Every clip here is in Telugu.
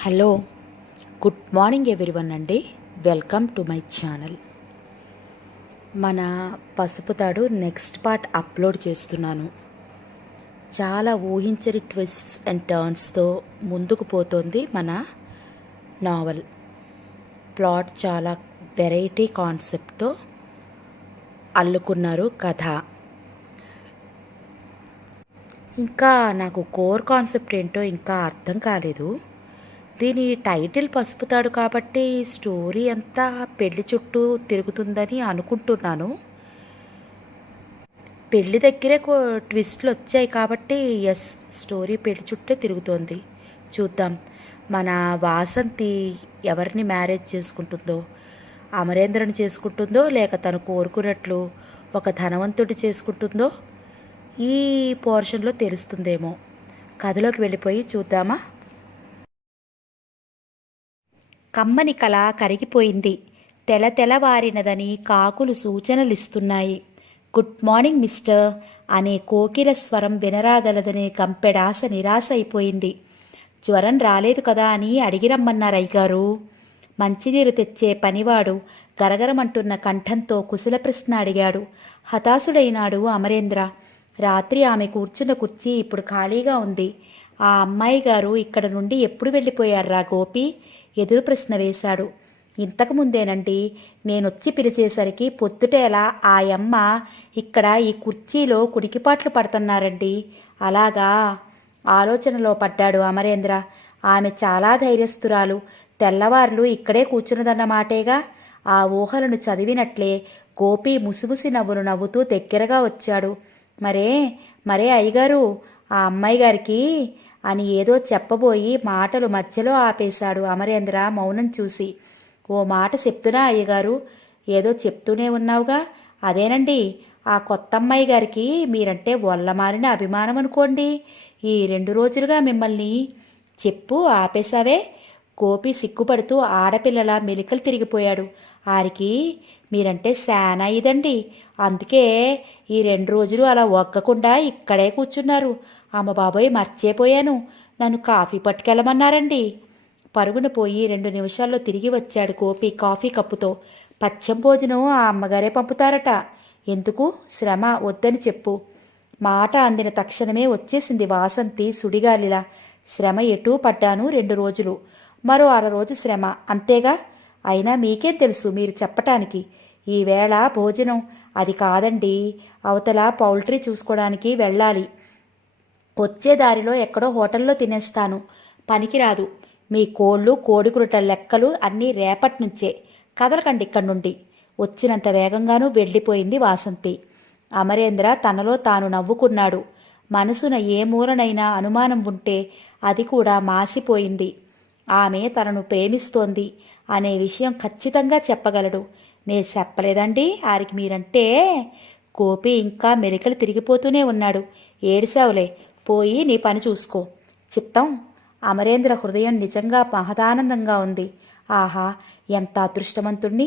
హలో గుడ్ మార్నింగ్ ఎవ్రీవన్ అండి. Welcome to my channel. మన పసుపు తాడు నెక్స్ట్ పార్ట్ అప్లోడ్ చేస్తున్నాను. చాలా ఊహించని ట్విస్ట్స్ అండ్ టర్న్స్తో ముందుకు పోతుంది మన నావల్. ప్లాట్ చాలా వెరైటీ కాన్సెప్ట్తో అల్లుకున్నారు కథ. ఇంకా నాకు కోర్ కాన్సెప్ట్ ఏంటో ఇంకా అర్థం కాలేదు. దీని టైటిల్ పసుపుతాడు కాబట్టి స్టోరీ అంతా పెళ్లి చుట్టూ తిరుగుతుందని అనుకుంటున్నాను. పెళ్లి దగ్గరే ట్విస్ట్లు వచ్చాయి కాబట్టి ఎస్, స్టోరీ పెళ్లి చుట్టే తిరుగుతోంది. చూద్దాం మన వాసంతి ఎవరిని మ్యారేజ్ చేసుకుంటుందో, అమరేంద్రని చేసుకుంటుందో లేక తను కోరుకున్నట్లు ఒక ధనవంతుడి చేసుకుంటుందో ఈ పోర్షన్లో తెలుస్తుందేమో. కథలోకి వెళ్ళిపోయి చూద్దామా. కమ్మని కళ కరిగిపోయింది. తెలతెలవారినదని కాకులు సూచనలిస్తున్నాయి. గుడ్ మార్నింగ్ మిస్టర్ అనే కోకిల స్వరం వినరాగలదనే కంపెడాస నిరాశ అయిపోయింది. జ్వరం రాలేదు కదా అని అడిగిరమ్మన్నారు అయ్యగారు. మంచినీరు తెచ్చే పనివాడు గరగరమంటున్న కంఠంతో కుశల ప్రశ్న అడిగాడు. హతాశుడైనాడు అమరేంద్ర. రాత్రి ఆమె కూర్చున్న కుర్చీ ఇప్పుడు ఖాళీగా ఉంది. ఆ అమ్మాయి గారు ఇక్కడ నుండి ఎప్పుడు వెళ్ళిపోయారా గోపి? ఎదురు ప్రశ్న వేశాడు. ఇంతకుముందేనండి, నేనొచ్చి పిలిచేసరికి పొద్దుటేలా ఆ యమ్మ ఇక్కడ ఈ కుర్చీలో కుడికిపాట్లు పడుతున్నారండి. అలాగా ఆలోచనలో పడ్డాడు అమరేంద్ర. ఆమె చాలా ధైర్యస్తురాలు. తెల్లవార్లు ఇక్కడే కూర్చున్నదన్నమాటేగా. ఆ ఊహలను చదివినట్లే గోపి ముసిముసి నవ్వులు నవ్వుతూ దగ్గరగా వచ్చాడు. మరే అయ్యగారు, ఆ అమ్మాయి గారికి అని ఏదో చెప్పబోయి మాటలు మధ్యలో ఆపేశాడు అమరేంద్ర మౌనం చూసి. ఓ మాట చెప్తున్నా అయ్యగారు, ఏదో చెప్తూనే ఉన్నావుగా. అదేనండి, ఆ కొత్తమ్మాయి గారికి మీరంటే వల్లమాలిన అభిమానం అనుకోండి. ఈ 2 రోజులుగా మిమ్మల్ని చెప్పు ఆపేశావే. గోపి సిగ్గుపడుతూ ఆడపిల్లల మెలికలు తిరిగిపోయాడు. ఆరికి మీరంటే శానా ఇదండి. అందుకే ఈ 2 రోజులు అలా ఒక్కకుండా ఇక్కడే కూర్చున్నారు. అమ్మ బాబోయ్, మర్చిపోయాను, నన్ను కాఫీ పట్టుకెళ్ళమన్నారండి. పరుగున పోయి 2 నిమిషాల్లో తిరిగి వచ్చాడు గోపి కాఫీ కప్పుతో. పచ్చం భోజనం ఆ అమ్మగారే పంపుతారట. ఎందుకు శ్రమ, వద్దని చెప్పు. మాట అందిన తక్షణమే వచ్చేసింది వాసంతి సుడిగాలిలా. శ్రమ ఎటూ పడ్డాను 2 రోజులు, మరో 1/2 రోజు శ్రమ, అంతేగా. అయినా మీకేం తెలుసు మీరు చెప్పటానికి. ఈవేళ భోజనం అది కాదండి, అవతల పౌల్ట్రీ చూసుకోవడానికి వెళ్ళాలి. వచ్చే దారిలో ఎక్కడో హోటల్లో తినేస్తాను. పనికిరాదు. మీ కోళ్ళు కోడికురుట లెక్కలు అన్నీ రేపట్నుంచే. కదలకండి ఇక్కడి నుండి. వచ్చినంత వేగంగానూ వెళ్ళిపోయింది వాసంతి. అమరేంద్ర తనలో తాను నవ్వుకున్నాడు. మనసున ఏ మూలనైనా అనుమానం ఉంటే అది కూడా మాసిపోయింది. ఆమె తనను ప్రేమిస్తోంది అనే విషయం ఖచ్చితంగా చెప్పగలడు. నేను చెప్పలేదండి ఆరికి మీరంటే. గోపి ఇంకా మెలికలు తిరిగిపోతూనే ఉన్నాడు. ఏడిసావులే, పోయి నీ పని చూసుకో. చిత్తం. అమరేంద్ర హృదయం నిజంగా మహదానందంగా ఉంది. ఆహా, ఎంత అదృష్టవంతుణ్ణి.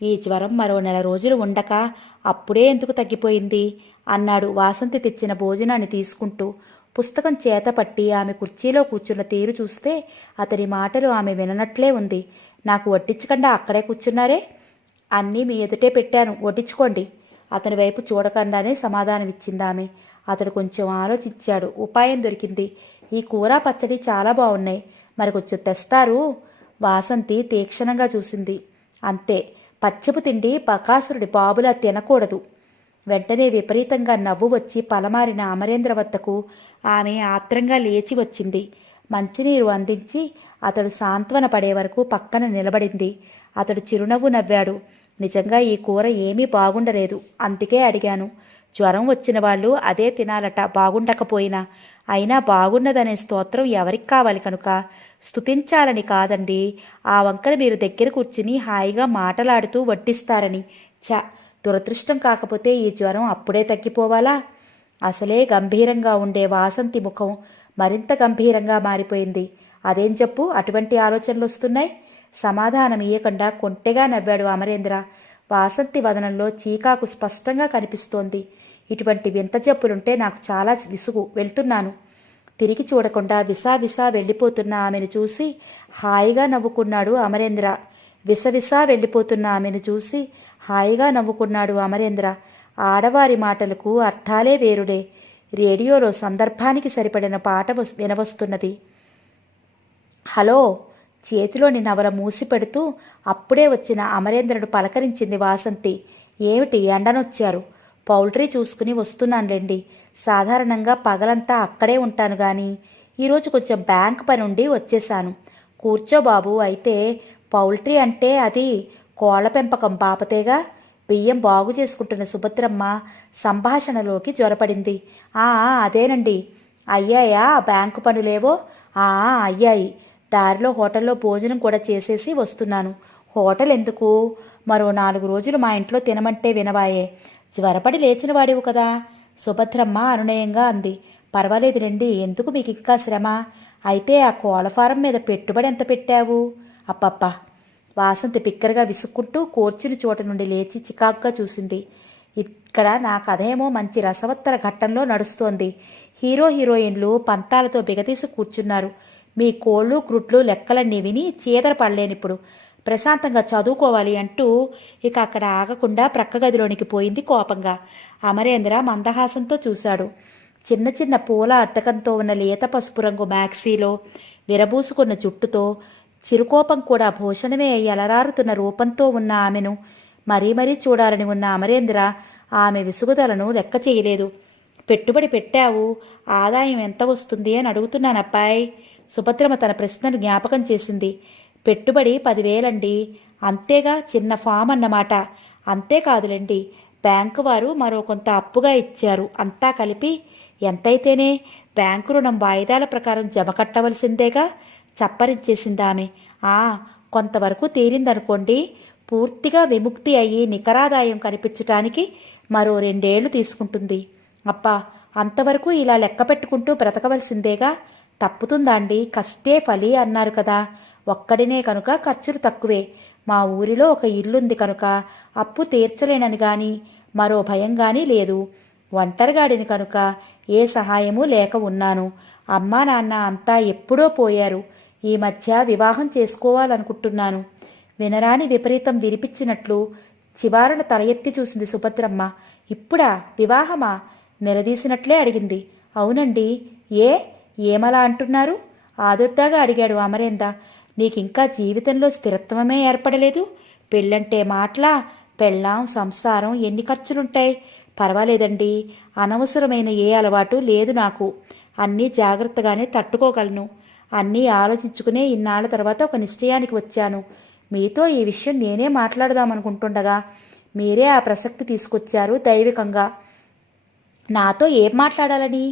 ఈ జ్వరం మరో 1 నెల రోజులు ఉండక అప్పుడే ఎందుకు తగ్గిపోయింది అన్నాడు వాసంతి తెచ్చిన భోజనాన్ని తీసుకుంటూ. పుస్తకం చేతపట్టి ఆమె కుర్చీలో కూర్చున్న తీరు చూస్తే అతని మాటలు ఆమె విననట్లే ఉంది. నాకు వడ్డించకుండా అక్కడే కూర్చున్నారే. అన్నీ మీ ఎదుటే పెట్టాను, వడ్డించుకోండి. అతని వైపు చూడకుండానే సమాధానమిచ్చింది ఆమె. అతడు కొంచెం ఆలోచించాడు. ఉపాయం దొరికింది. ఈ కూర పచ్చడి చాలా బాగున్నాయి, మరి కొంచెం తెస్తారు? వాసంతి తీక్షణంగా చూసింది. అంతే, పచ్చపు తిండి బకాసురుడి బాబులా తినకూడదు. వెంటనే విపరీతంగా నవ్వు వచ్చి పలమారిన అమరేంద్ర వద్దకు ఆమె ఆత్రంగా లేచి వచ్చింది. మంచినీరు అందించి అతడు సాంత్వన పడే వరకు పక్కన నిలబడింది. అతడు చిరునవ్వు నవ్వాడు. నిజంగా ఈ కూర ఏమీ బాగుండలేదు, అందుకే అడిగాను. జ్వరం వచ్చిన వాళ్ళు అదే తినాలట బాగుండకపోయినా. అయినా బాగున్నదనే స్తోత్రం ఎవరికి కావాలి కనుక స్తుతించాలని కాదండి. ఆ వంకన మీరు దగ్గర కూర్చుని హాయిగా మాటలాడుతూ వడ్డిస్తారని. దురదృష్టం కాకపోతే ఈ జ్వరం అప్పుడే తగ్గిపోవాలా? అసలే గంభీరంగా ఉండే వాసంతి ముఖం మరింత గంభీరంగా మారిపోయింది. అదేం చెప్పు అటువంటి ఆలోచనలు వస్తున్నాయి? సమాధానం ఇయ్యకుండా కొంటెగా నవ్వాడు అమరేంద్ర. వాసంతి వదనంలో చీకాకు స్పష్టంగా కనిపిస్తోంది. ఇటువంటి వింత జబ్బులుంటే నాకు చాలా విసుగు. వెళ్తున్నాను. తిరిగి చూడకుండా విసావిసా వెళ్ళిపోతున్న ఆమెను చూసి హాయిగా నవ్వుకున్నాడు అమరేంద్ర. విసవిసా వెళ్ళిపోతున్న ఆమెను చూసి హాయిగా నవ్వుకున్నాడు అమరేంద్ర. ఆడవారి మాటలకు అర్థాలే వేరుడే. రేడియోలో సందర్భానికి సరిపడిన పాట వినవస్తున్నది. హలో! చేతిలోని నవల మూసిపెడుతూ అప్పుడే వచ్చిన అమరేంద్రను పలకరించింది వాసంతి. ఏమిటి ఎండనొచ్చారు? పౌల్ట్రీ చూసుకుని వస్తున్నానులేండి. సాధారణంగా పగలంతా అక్కడే ఉంటాను గాని ఈరోజు కొంచెం బ్యాంక్ పని ఉండి వచ్చేశాను. కూర్చో బాబు. అయితే పౌల్ట్రీ అంటే అది కోళ్ల పెంపకం బాపతేగా? బియ్యం బాగు చేసుకుంటున్న సుభద్రమ్మ సంభాషణలోకి జ్వరపడింది. అదేనండి. అయ్యాయా బ్యాంకు పనులేవో? అయ్యాయి. దారిలో హోటల్లో భోజనం కూడా చేసేసి వస్తున్నాను. హోటల్ ఎందుకు? మరో 4 రోజులు మా ఇంట్లో తినమంటే వినవాయే. జ్వరపడి లేచిన వాడివు కదా. సుభద్రమ్మ అనునయంగా అంది. పర్వాలేదు రండి, ఎందుకు మీకు ఇంకా శ్రమ? అయితే ఆ కోళ్ల ఫారం మీద పెట్టుబడి ఎంత పెట్టావు? అప్పప్ప! వాసంతి బిక్కరగా విసుక్కుంటూ కూర్చుని చోట నుండి లేచి చికాకుగా చూసింది. ఇక్కడ నా కథేమో మంచి రసవత్తర ఘట్టంలో నడుస్తోంది. హీరో హీరోయిన్లు పంతాలతో బిగతీసి కూర్చున్నారు. మీ కోళ్ళు క్రుట్లు లెక్కలన్నీ విని చీదర పడలేనిప్పుడు. ప్రశాంతంగా చదువుకోవాలి అంటూ ఇక అక్కడ ఆగకుండా ప్రక్క గదిలోనికి పోయింది కోపంగా. అమరేంద్ర మందహాసంతో చూశాడు. చిన్న చిన్న పూల అద్దకంతో ఉన్న లేత పసుపు రంగు మ్యాక్సీలో విరబూసుకున్న జుట్టుతో చిరుకోపం కూడా భూషణమే ఎలరారుతున్న రూపంతో ఉన్న ఆమెను మరీ మరీ చూడాలని ఉన్న అమరేంద్ర ఆమె విసుగుదలను లెక్క చేయలేదు. పెట్టుబడి పెట్టావు, ఆదాయం ఎంత వస్తుంది అని అడుగుతున్నానబ్బాయ్. సుభద్రమ తన ప్రశ్నను జ్ఞాపకం చేసింది. పెట్టుబడి 10,000 అంతేగా, చిన్న ఫామ్ అన్నమాట. అంతేకాదులేండి, బ్యాంకు వారు మరో కొంత అప్పుగా ఇచ్చారు. అంతా కలిపి ఎంతైతేనే బ్యాంకు రుణం వాయిదాల ప్రకారం జమ కట్టవలసిందేగా. చప్పరించేసిందామె. కొంతవరకు తీరిందనుకోండి. పూర్తిగా విముక్తి అయ్యి నికరాదాయం కనిపించటానికి మరో 2 ఏళ్లు తీసుకుంటుంది. అబ్బా, అంతవరకు ఇలా లెక్క పెట్టుకుంటూ బ్రతకవలసిందేగా. తప్పుతుందా అండి? కష్టే ఫలి అన్నారు కదా. ఒక్కడినే కనుక ఖర్చులు తక్కువే. మా ఊరిలో ఒక ఇల్లుంది కనుక అప్పు తీర్చలేనని గాని మరో భయం గానీ లేదు. ఒంటరిగాడిని కనుక ఏ సహాయమూ లేక ఉన్నాను. అమ్మా నాన్న అంతా ఎప్పుడో పోయారు. ఈ మధ్య వివాహం చేసుకోవాలనుకుంటున్నాను. వినరాని విపరీతం విరిపించినట్లు చివారన తల ఎత్తి చూసింది సుభద్రమ్మ. ఇప్పుడా వివాహమా? నిలదీసినట్లే అడిగింది. అవునండి. ఏమలా అంటున్నారు? ఆదుర్దాగా అడిగాడు అమరేంద్ర. నీకింకా జీవితంలో స్థిరత్వమే ఏర్పడలేదు. పెళ్ళంటే మాటలా? పెళ్ళాం సంసారం ఎన్ని ఖర్చులుంటాయి? పర్వాలేదండి, అనవసరమైన ఏ అలవాటు లేదు నాకు. అన్నీ జాగ్రత్తగానే తట్టుకోగలను. అన్నీ ఆలోచించుకునే ఇన్నాళ్ల తర్వాత ఒక నిశ్చయానికి వచ్చాను. మీతో ఈ విషయం నేనే మాట్లాడదామనుకుంటుండగా మీరే ఆ ప్రసక్తి తీసుకొచ్చారు దైవికంగా. నాతో ఏం మాట్లాడాలని?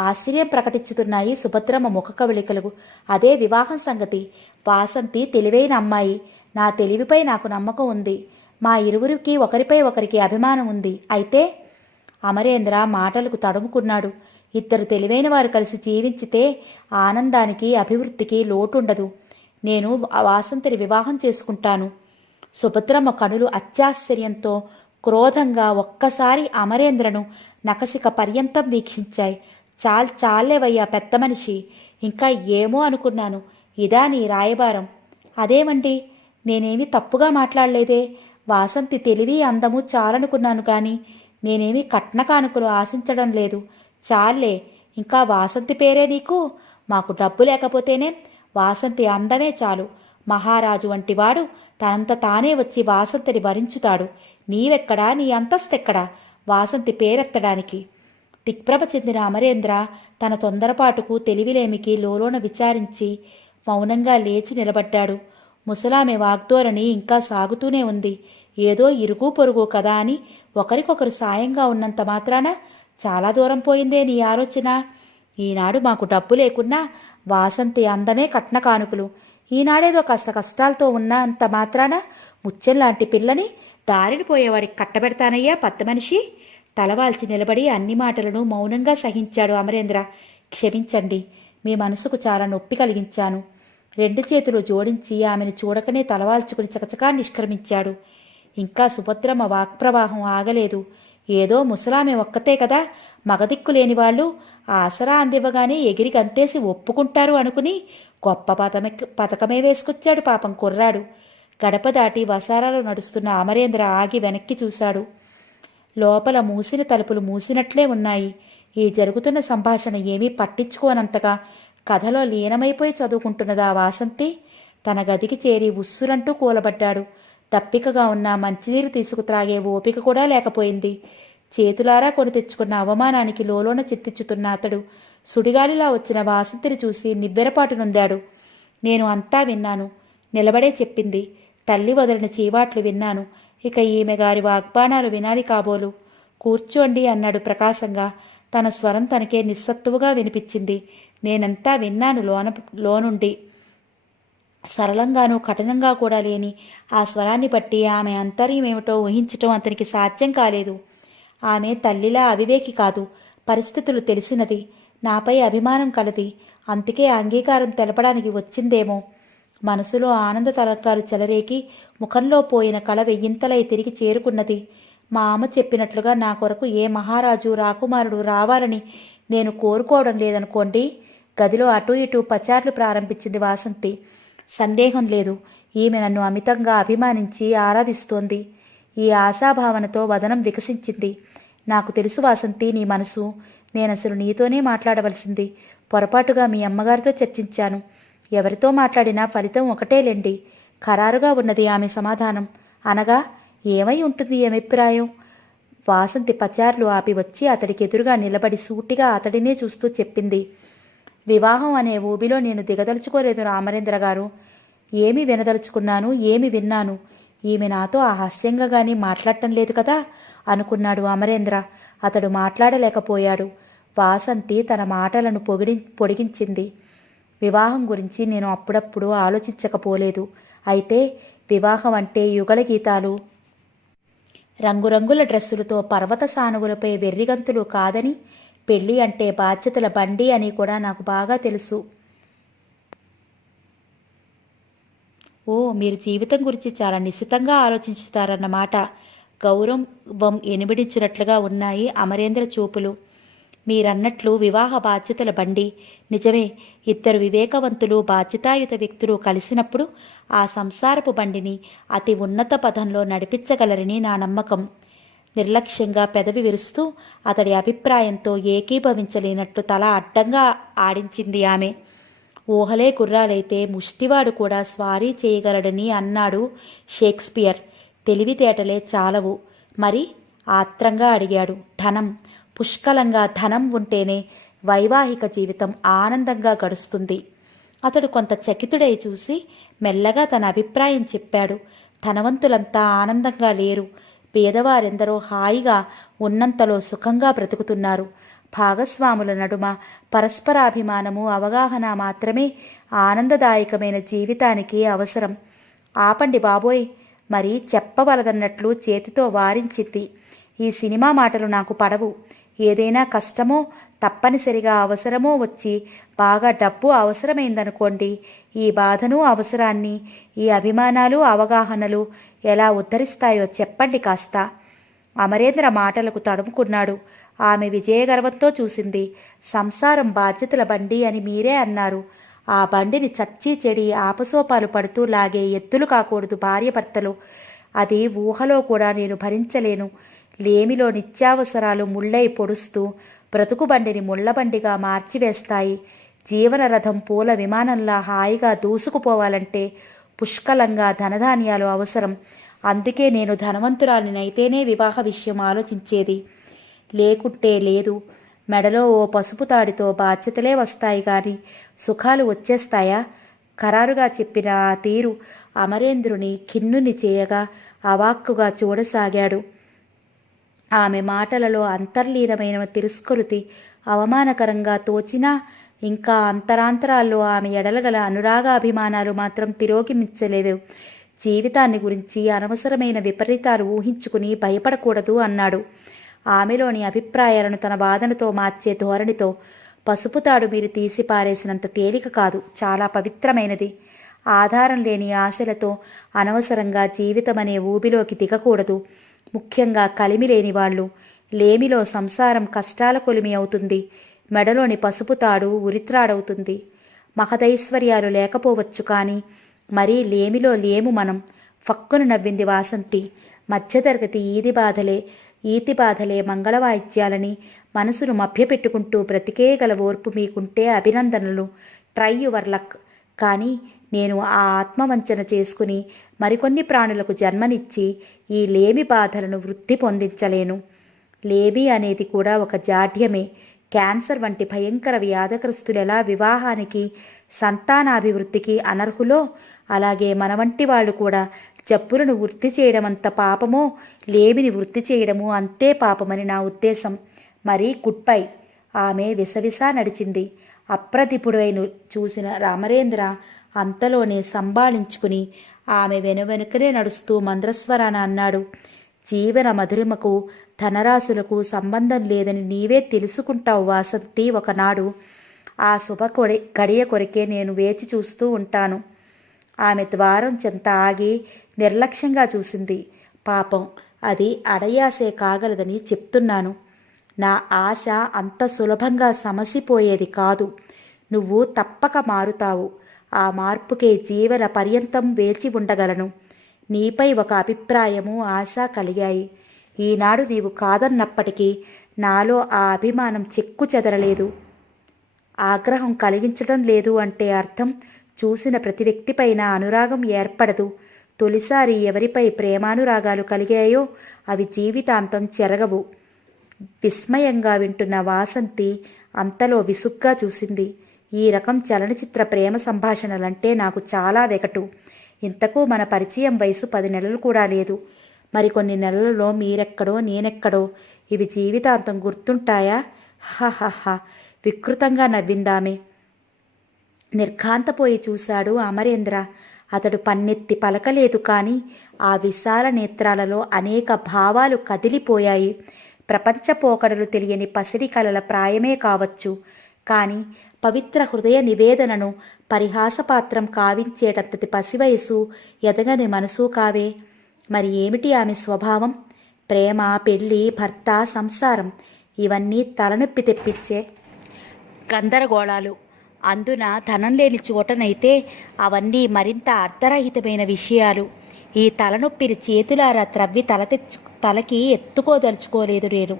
ఆశ్చర్యం ప్రకటించుతున్నాయి సుభద్రమ్మ ముఖ కవళికలు. అదే వివాహం సంగతి. వాసంతి తెలివైన అమ్మాయి. నా తెలివిపై నాకు నమ్మకం ఉంది. మా ఇరువురికి ఒకరిపై ఒకరికి అభిమానం ఉంది. అయితే అమరేంద్ర మాటలకు తడుముకున్నాడు. ఇద్దరు తెలివైన వారు కలిసి జీవించితే ఆనందానికి అభివృద్ధికి లోటుండదు. నేను వాసంతిని వివాహం చేసుకుంటాను. సుభద్రమ్మ కనులు అత్యాశ్చర్యంతో క్రోధంగా ఒక్కసారి అమరేంద్రను నకసిక పర్యంతం వీక్షించాయి. చాలేవయ్యా పెద్ద మనిషి, ఇంకా ఏమో అనుకున్నాను. ఇదా నీ రాయబారం? అదేమండి, నేనేమి తప్పుగా మాట్లాడలేదే. వాసంతి తెలివి అందము చాలనుకున్నాను కానీ నేనేమి కట్న కానుకలు ఆశించడం లేదు. చాలే, ఇంకా వాసంతి పేరే నీకు? మాకు డబ్బు లేకపోతేనే వాసంతి అందమే చాలు. మహారాజు వంటివాడు తనంత తానే వచ్చి వాసంతిని వరించుతాడు. నీవెక్కడా? నీ అంతస్తెక్కడా వాసంతి పేరెత్తడానికి? దిక్ప్రభ చెందిన అమరేంద్ర తన తొందరపాటుకు తెలివిలేమికి లోలోన విచారించి మౌనంగా లేచి నిలబడ్డాడు. ముసలామె వాగ్ధోరణి ఇంకా సాగుతూనే ఉంది. ఏదో ఇరుగు పొరుగు కదా అని ఒకరికొకరు సాయంగా ఉన్నంత మాత్రాన చాలా దూరం పోయిందే నీ ఆలోచన. ఈనాడు మాకు డబ్బు లేకున్నా వాసంతి అందమే కట్న కానుకలు. ఈనాడేదో కాస్త కష్టాలతో ఉన్నంత మాత్రాన ముచ్చెంలాంటి పిల్లని దారిని పోయేవాడికి కట్టబెడతానయ్యా పెద్ద మనిషి. తలవాల్చి నిలబడి అన్ని మాటలను మౌనంగా సహించాడు అమరేంద్ర. క్షమించండి, మీ మనసుకు చాలా నొప్పి కలిగించాను. 2 చేతులు జోడించి ఆమెను చూడకనే తలవాల్చుకుని చకచకా నిష్క్రమించాడు. ఇంకా సుభద్రమ్మ వాక్ప్రవాహం ఆగలేదు. ఏదో ముసలామె ఒక్కతే కదా, మగదిక్కు లేని వాళ్ళు ఆసరా అందివ్వగానే ఎగిరి గంతేసి ఒప్పుకుంటారు అనుకుని గొప్ప పథకమే వేసుకొచ్చాడు పాపం కుర్రాడు. గడప దాటి వసారాలో నడుస్తున్న అమరేంద్ర ఆగి వెనక్కి చూశాడు. లోపల మూసిన తలుపులు మూసినట్లే ఉన్నాయి. ఈ జరుగుతున్న సంభాషణ ఏమీ పట్టించుకోనంతగా కథలో లీనమైపోయి చదువుకుంటున్నదా వాసంతి. తన గదికి చేరి ఉస్సురంటూ కూలబడ్డాడు. తప్పికగా ఉన్న మంచినీరు తీసుకుత్రాగే ఓపిక కూడా లేకపోయింది. చేతులారా కొని తెచ్చుకున్న అవమానానికి లోలోన చిత్తిచ్చుతున్న అతడు సుడిగాలిలా వచ్చిన వాసంతిని చూసి నివ్వెరపాటు నొందాడు. నేను అంతా విన్నాను. నిలబడే చెప్పింది. తల్లి వదిలిన చీవాట్లు విన్నాను. ఇక ఈమె గారి వాగ్బాణాలు వినాలి కాబోలు. కూర్చోండి అన్నాడు ప్రకాశంగా. తన స్వరం తనకే నిస్సత్తువుగా వినిపించింది. నేనంతా విన్నాను లోనుండి. సరళంగానూ కఠినంగా కూడా లేని ఆ స్వరాన్ని బట్టి ఆమె అంతర్యమేమిటో ఊహించటం అతనికి సాధ్యం కాలేదు. ఆమె తల్లిలా అవివేకి కాదు. పరిస్థితులు తెలిసినది. నాపై అభిమానం కలది. అందుకే అంగీకారం తెలపడానికి వచ్చిందేమో. మనసులో ఆనంద తరంగాలు చెలరేకి ముఖంలో పోయిన కళ వెయ్యింతలై తిరిగి చేరుకున్నది. మా అమ్మ చెప్పినట్లుగా నా కొరకు ఏ మహారాజు రాకుమారుడు రావాలని నేను కోరుకోవడం లేదనుకోండి. గదిలో అటూ ఇటూ పచార్లు ప్రారంభించింది వాసంతి. సందేహం లేదు, ఈమె నన్ను అమితంగా అభిమానించి ఆరాధిస్తోంది. ఈ ఆశాభావనతో వదనం వికసించింది. నాకు తెలుసు వాసంతి నీ మనసు. నేనసలు నీతోనే మాట్లాడవలసింది. పొరపాటుగా మీ అమ్మగారితో చర్చించాను. ఎవరితో మాట్లాడినా ఫలితం ఒకటేలేండి. ఖరారుగా ఉన్నది ఆమె సమాధానం. అనగా ఏమై ఉంటుంది అభిప్రాయం? వాసంతి పచార్లు ఆపి వచ్చి అతడికి ఎదురుగా నిలబడి సూటిగా అతడినే చూస్తూ చెప్పింది. వివాహం అనే ఊబిలో నేను దిగదలుచుకోలేదు రామరేంద్ర గారు. ఏమి వినదలుచుకున్నాను, ఏమి విన్నాను. ఈమె నాతో హాస్యంగా కానీ మాట్లాడటం లేదు కదా అనుకున్నాడు అమరేంద్ర. అతడు మాట్లాడలేకపోయాడు. వాసంతి తన మాటలను పొడిగించింది. వివాహం గురించి నేను అప్పుడప్పుడు ఆలోచించకపోలేదు. అయితే వివాహం అంటే యుగళ గీతాలు, రంగురంగుల డ్రెస్సులతో పర్వత సానువులపై వెర్రిగంతులు కాదని, పెళ్లి అంటే బాధ్యతల బండి అని కూడా నాకు బాగా తెలుసు. ఓ, మీరు జీవితం గురించి చాలా నిశితంగా ఆలోచించుతారన్నమాట. గౌరవం ఎనిమిడించినట్లుగా ఉన్నాయి అమరేంద్ర చూపులు. మీరన్నట్లు వివాహ బాధ్యతల బండి నిజమే. ఇద్దరు వివేకవంతులు బాధ్యతాయుత వ్యక్తులు కలిసినప్పుడు ఆ సంసారపు బండిని అతి ఉన్నత పథంలో నడిపించగలరని నా నమ్మకం. నిర్లక్ష్యంగా పెదవి విరుస్తూ అతడి అభిప్రాయంతో ఏకీభవించలేనట్లు తల అడ్డంగా ఆడించింది ఆమె. ఊహలే గుర్రాలైతే ముష్టివాడు కూడా స్వారీ చేయగలడని అన్నాడు షేక్స్పియర్. తెలివితేటలే చాలవు మరి? ఆత్రంగా అడిగాడు. ధనం, పుష్కలంగా ధనం ఉంటేనే వైవాహిక జీవితం ఆనందంగా గడుస్తుంది. అతడు కొంత చకితుడై చూసి మెల్లగా తన అభిప్రాయం చెప్పాడు. ధనవంతులంతా ఆనందంగా లేరు. పేదవారెందరో హాయిగా ఉన్నంతలో సుఖంగా బ్రతుకుతున్నారు. భాగస్వాముల నడుమ పరస్పరాభిమానము, అవగాహన మాత్రమే ఆనందదాయకమైన జీవితానికి అవసరం. ఆపండి బాబోయ్, మరి చెప్పవలదన్నట్లు చేతితో వారించింది. ఈ సినిమా మాటలు నాకు పడవు. ఏదైనా కష్టమో తప్పనిసరిగా అవసరమో వచ్చి బాగా డబ్బు అవసరమైందనుకోండి, ఈ బాధను, అవసరాన్ని, ఈ అభిమానాలు, అవగాహనలు ఎలా ఉద్ధరిస్తాయో చెప్పండి కాస్త. అమరేంద్ర మాటలకు తడుముకున్నాడు. ఆమె విజయగర్వంతో చూసింది. సంసారం బాధ్యతల బండి అని మీరే అన్నారు. ఆ బండిని చచ్చి చెడి ఆపసోపాలు పడుతూ లాగే ఎద్దులు కాకూడదు భార్యభర్తలు. అది ఊహలో కూడా నేను భరించలేను. లేమిలో నిత్యావసరాలు ముళ్ళై పొడుస్తూ బ్రతుకు బండిని ముళ్ళబండిగా మార్చివేస్తాయి. జీవనరథం పూల విమానంలా హాయిగా దూసుకుపోవాలంటే పుష్కలంగా ధనధాన్యాలు అవసరం. అందుకే నేను ధనవంతురాలినైతేనే వివాహ విషయం ఆలోచించేది. లేకుంటే లేదు. మెడలో ఓ పసుపు తాడితో బాధ్యతలే వస్తాయి కానీ సుఖాలు వచ్చేస్తాయా? ఖరారుగా చెప్పిన ఆ తీరు అమరేంద్రుని ఖిన్నుని చేయగా అవాక్కుగా చూడసాగాడు. ఆమె మాటలలో అంతర్లీనమైన తిరస్కృతి అవమానకరంగా తోచినా ఇంకా అంతరాంతరాల్లో ఆమె ఎడలగల అనురాగాభిమానాలు మాత్రం తిరోగమించలేవు. జీవితాన్ని గురించి అనవసరమైన విపరీతాలు ఊహించుకుని భయపడకూడదు అన్నాడు. ఆమెలోని అభిప్రాయాలను తన వాదనతో మార్చే ధోరణితో, పసుపు తాడు మీరు తీసి పారేసినంత తేలిక కాదు, చాలా పవిత్రమైనది. ఆధారం లేని ఆశలతో అనవసరంగా జీవితమనే ఊబిలోకి దిగకూడదు. ముఖ్యంగా కలిమి లేని వాళ్ళు. లేమిలో సంసారం కష్టాల కొలిమి అవుతుంది. మెడలోని పసుపు తాడు ఉరిత్రాడవుతుంది. మహదైశ్వర్యాలు లేకపోవచ్చు కానీ మరీ లేమిలో లేము మనం. ఫక్కును నవ్వింది వాసంతి. మధ్యతరగతి ఈతి బాధలే మంగళవాయిద్యాలని మనసును మభ్యపెట్టుకుంటూ బ్రతికేయగల ఓర్పు మీకుంటే అభినందనలు. Try your luck. కానీ నేను ఆ ఆత్మవంచన చేసుకుని మరికొన్ని ప్రాణులకు జన్మనిచ్చి ఈ లేమి బాధలను వృద్ధి పొందించలేను. లేమి అనేది కూడా ఒక జాడ్యమే. క్యాన్సర్ వంటి భయంకర వ్యాధగ్రస్తులెలా వివాహానికి సంతానాభివృద్ధికి అనర్హులో అలాగే మన వంటి వాళ్ళు కూడా జబ్బులను వృద్ధి చేయడం అంత పాపమో లేమిని వృద్ధి చేయడము అంతే పాపమని నా ఉద్దేశం. మరి గుడ్ బై. ఆమె విసవిసా నడిచింది. అప్రతిభుడైన చూసిన రామరేంద్ర అంతలోనే సంభాళించుకుని ఆమె వెనువెనుకనే నడుస్తూ మంద్రస్వరాన అన్నాడు, జీవన మధురిమకు ధనరాశులకు సంబంధం లేదని నీవే తెలుసుకుంటావు వాసంతి ఒకనాడు. ఆ గడియ కొరికే నేను వేచి చూస్తూ ఉంటాను. ఆమె ద్వారం చెంత ఆగి నిర్లక్ష్యంగా చూసింది. పాపం, అది అడయాసే కాగలదని చెప్తున్నాను. నా ఆశ అంత సులభంగా సమసిపోయేది కాదు. నువ్వు తప్పక మారుతావు. ఆ మార్పుకే జీవన పర్యంతం వేచి ఉండగలను. నీపై ఒక అభిప్రాయము ఆశ కలిగాయి. ఈనాడు నీవు కాదన్నప్పటికీ నాలో ఆ అభిమానం చెక్కు చెదరలేదు. ఆగ్రహం కలిగించడం లేదు అంటే అర్థం చూసిన ప్రతి వ్యక్తిపైన అనురాగం ఏర్పడదు. తొలిసారి ఎవరిపై ప్రేమానురాగాలు కలిగాయో అవి జీవితాంతం చెరగవు. విస్మయంగా వింటున్న వాసంతి అంతలో విసుగ్గా చూసింది. ఈ రకం చలనచిత్ర ప్రేమ సంభాషణలంటే నాకు చాలా వెగటు. ఇంతకు మన పరిచయం వయసు 10 నెలలు కూడా లేదు. మరికొన్ని నెలలలో మీరెక్కడో నేనెక్కడో ఇవి జీవితాంతం గుర్తుంటాయా? హహహ. వికృతంగా నవ్విందామె. నిర్ఘాంతపోయి చూశాడు అమరేంద్ర. అతడు పన్నెత్తి పలకలేదు కానీ ఆ విశాల నేత్రాలలో అనేక భావాలు కదిలిపోయాయి. ప్రపంచ పోకడలు తెలియని పసిడి కలల ప్రాయమే కావచ్చు, కానీ పవిత్ర హృదయ నివేదనను పరిహాసపాత్రం కావించేటంతటి పసివయసు ఎదగని మనసు కావే. మరి ఏమిటి ఆమె స్వభావం? ప్రేమ, పెళ్ళి, భర్త, సంసారం ఇవన్నీ తలనొప్పి తెప్పించే గందరగోళాలు. అందున ధనం లేని చోటనైతే అవన్నీ మరింత అర్థరహితమైన విషయాలు. ఈ తలనొప్పిని చేతులారా త్రవ్వి తలకి ఎత్తుకోదలుచుకోలేదు నేను.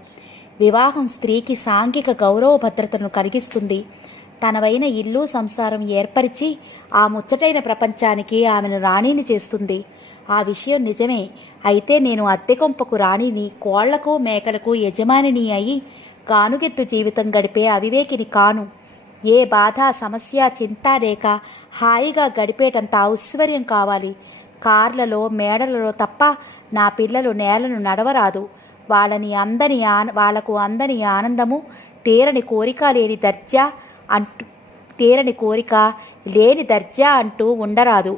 వివాహం స్త్రీకి సాంఘిక గౌరవ భద్రతను కలిగిస్తుంది. తనవైన ఇల్లు సంసారం ఏర్పరిచి ఆ ముచ్చటైన ప్రపంచానికి ఆమెను రాణిని చేస్తుంది. ఆ విషయం నిజమే. అయితే నేను అద్దె కొంపకు రాణిని, కోళ్లకు మేకలకు యజమానిని అయి గానుగెత్తు జీవితం గడిపే అవివేకిని కాను. ఏ బాధ, సమస్య, చింత లేక హాయిగా గడిపేటంత ఐశ్వర్యం కావాలి. కార్లలో, మేడలలో తప్ప నా పిల్లలు నేలను నడవరాదు. వాళ్లకు అందని ఆనందము, తీరని కోరిక లేని దర్జా అంటూ ఉండరాదు.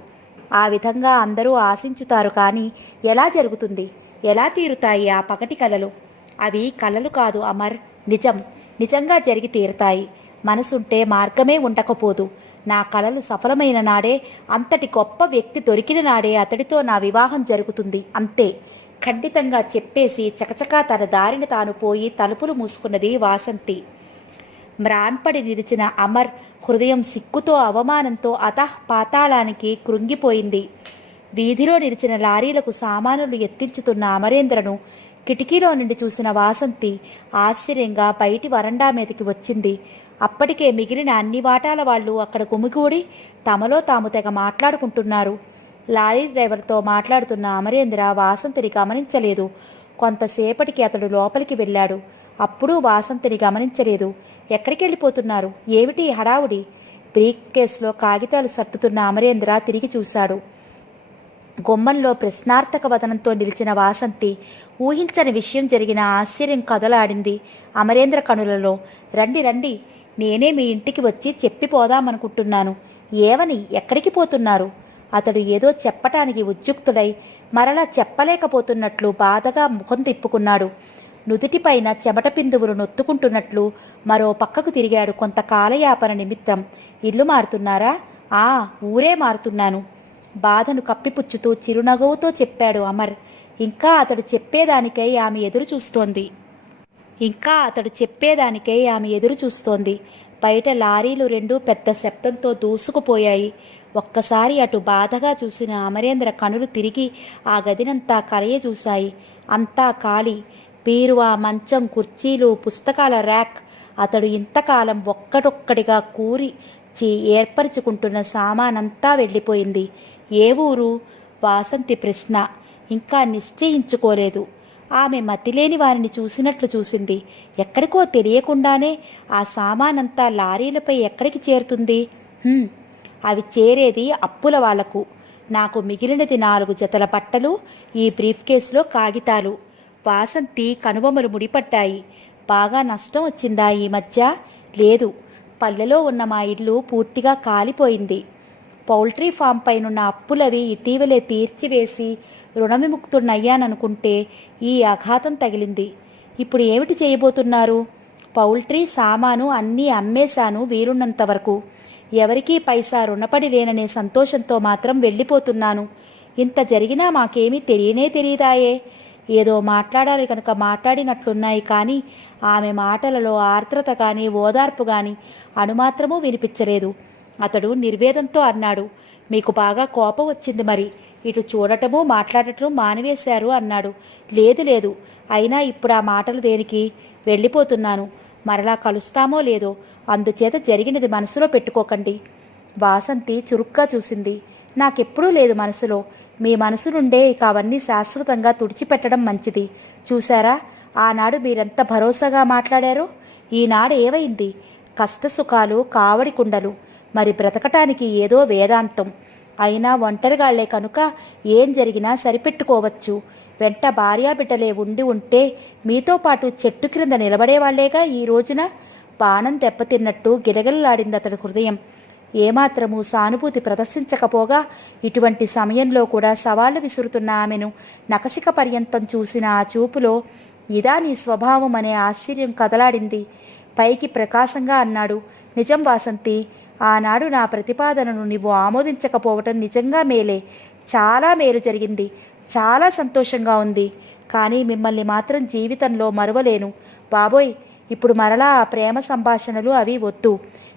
ఆ విధంగా అందరూ ఆశించుతారు. కానీ ఎలా జరుగుతుంది? ఎలా తీరుతాయి ఆ పగటి కలలు? అవి కలలు కాదు అమర్, నిజంగా జరిగి తీరుతాయి. మనసుంటే మార్గమే ఉండకపోదు. నా కలలు సఫలమైన నాడే, అంతటి గొప్ప వ్యక్తి దొరికిన నాడే అతడితో నా వివాహం జరుగుతుంది. అంతే ఖండితంగా చెప్పేసి చకచకా తన దారిని తాను పోయి తలుపులు మూసుకున్నది వాసంతి. మ్రాన్పడి నిలిచిన అమర్ హృదయం సిగ్గుతో, అవమానంతో పాతాళానికి కృంగిపోయింది. వీధిలో నిలిచిన లారీలకు సామానులు ఎత్తించుతున్న అమరేంద్రను కిటికీలో నుండి చూసిన వాసంతి ఆశ్చర్యంగా బయటి వరండా మీదకి వచ్చింది. అప్పటికే మిగిలిన అన్ని వాటాల వాళ్ళు అక్కడ గుమిగూడి తమలో తాము తెగ మాట్లాడుకుంటున్నారు. లారీ డ్రైవర్తో మాట్లాడుతున్న అమరేంద్ర వాసంతిని గమనించలేదు. కొంతసేపటికి అతడు లోపలికి వెళ్ళాడు. అప్పుడు వాసంతిని గమనించలేదు. ఎక్కడికి వెళ్ళిపోతున్నారు? ఏమిటి హడావుడి? బ్రీఫ్ కేసులో కాగితాలు సర్దుతున్న అమరేంద్ర తిరిగి చూశాడు. గుమ్మంలో ప్రశ్నార్థక వదనంతో నిలిచిన వాసంతి ఊహించని విషయం జరిగిన ఆశ్చర్యం కదలాడింది అమరేంద్ర కనులలో. రండి రండి, నేనే మీ ఇంటికి వచ్చి చెప్పిపోదామనుకుంటున్నాను. ఏవని? ఎక్కడికి పోతున్నారు? అతడు ఏదో చెప్పటానికి ఉద్యుక్తుడై మరలా చెప్పలేకపోతున్నట్లు బాధగా ముఖం తిప్పుకున్నాడు. నుదుటిపైన చెమట బిందువులు నొత్తుకుంటున్నట్లు మరో పక్కకు తిరిగాడు. కొంత కాలయాపన నిమిత్తం. ఇల్లు మారుతున్నారా? ఊరే మారుతున్నాను. బాధను కప్పిపుచ్చుతూ చిరునగవుతో చెప్పాడు అమర్. ఇంకా అతడు చెప్పేదానికై ఆమె ఎదురు చూస్తోంది. ఇంకా అతడు చెప్పేదానికై ఆమె ఎదురు చూస్తోంది. బయట లారీలు రెండు పెద్ద శబ్దంతో దూసుకుపోయాయి. ఒక్కసారి అటు బాధగా చూసిన అమరేంద్ర కనులు తిరిగి ఆ గదినంతా కలయ చూశాయి. అంతా ఖాళీ. బీరువా, మంచం, కుర్చీలు, పుస్తకాల ర్యాక్, అతడు ఇంతకాలం ఒక్కటొక్కడిగా ఏర్పరచుకుంటున్న సామానంతా వెళ్ళిపోయింది. ఏ ఊరు? వాసంతి ప్రశ్న. ఇంకా నిశ్చయించుకోలేదు. ఆమె మతిలేని వారిని చూసినట్లు చూసింది. ఎక్కడికో తెలియకుండానే ఆ సామానంతా లారీలపై ఎక్కడికి చేరుతుంది? అవి చేరేది అప్పుల వాళ్లకు. నాకు మిగిలినది 4 జతల బట్టలు, ఈ బ్రీఫ్ కేసులో కాగితాలు. వాసంతి కనుబొమలు ముడిపడ్డాయి. బాగా నష్టం వచ్చిందా ఈ మధ్య? లేదు. పల్లెలో ఉన్న మా ఇల్లు పూర్తిగా కాలిపోయింది. పౌల్ట్రీ ఫామ్ పైనున్న అప్పులవి ఇటీవలే తీర్చివేసి రుణవిముక్తున్నయ్యాననుకుంటే ఈ ఆఘాతం తగిలింది. ఇప్పుడు ఏమిటి చేయబోతున్నారు? పౌల్ట్రీ సామాను అన్నీ అమ్మేశాను వీలున్నంత వరకు. ఎవరికీ పైసా రుణపడి లేననే సంతోషంతో మాత్రం వెళ్ళిపోతున్నాను. ఇంత జరిగినా మాకేమీ తెలియదాయే. ఏదో మాట్లాడాలి కనుక మాట్లాడినట్లున్నాయి కానీ ఆమె మాటలలో ఆర్ద్రత కానీ ఓదార్పు కానీ అణుమాత్రమూ వినిపించలేదు. అతడు నిర్వేదంతో అన్నాడు, మీకు బాగా కోపం వచ్చింది మరి. ఇటు చూడటము మాట్లాడటం మానివేశారు అన్నాడు. లేదు, అయినా ఇప్పుడు ఆ మాటలు దేనికి? వెళ్ళిపోతున్నాను. మరలా కలుస్తామో లేదో, అందుచేత జరిగినది మనసులో పెట్టుకోకండి. వాసంతి చురుగ్గా చూసింది. నాకెప్పుడూ లేదు మనసులో. మీ మనసు నుండే ఇక అవన్నీ శాశ్వతంగా తుడిచిపెట్టడం మంచిది. చూశారా, ఆనాడు మీరెంత భరోసాగా మాట్లాడారో. ఈనాడు ఏవైంది? కష్టసుఖాలు కావడి కుండలు. మరి బ్రతకటానికి ఏదో వేదాంతం. అయినా ఒంటరిగాళ్లే కనుక ఏం జరిగినా సరిపెట్టుకోవచ్చు. వెంట భార్యాబిడ్డలే ఉంటే మీతో పాటు చెట్టు క్రింద నిలబడేవాళ్లేగా. ఈ రోజున బాణం దెబ్బతిన్నట్టు గిలగిలలాడింది అతడి హృదయం. ఏమాత్రమూ సానుభూతి ప్రదర్శించకపోగా ఇటువంటి సమయంలో కూడా సవాళ్లు విసురుతున్న ఆమెను నకసిక పర్యంతం చూసిన ఆ చూపులో ఇదా నీ స్వభావం అనే ఆశ్చర్యం కదలాడింది. పైకి ప్రకాశంగా అన్నాడు, నిజం వాసంతి, ఆనాడు నా ప్రతిపాదనను నువ్వు ఆమోదించకపోవటం నిజంగా మేలే. చాలా మేలు జరిగింది. చాలా సంతోషంగా ఉంది. కానీ మిమ్మల్ని మాత్రం జీవితంలో మరువలేను. బాబోయ్, ఇప్పుడు మరలా ఆ ప్రేమ సంభాషణలు అవి వద్దు.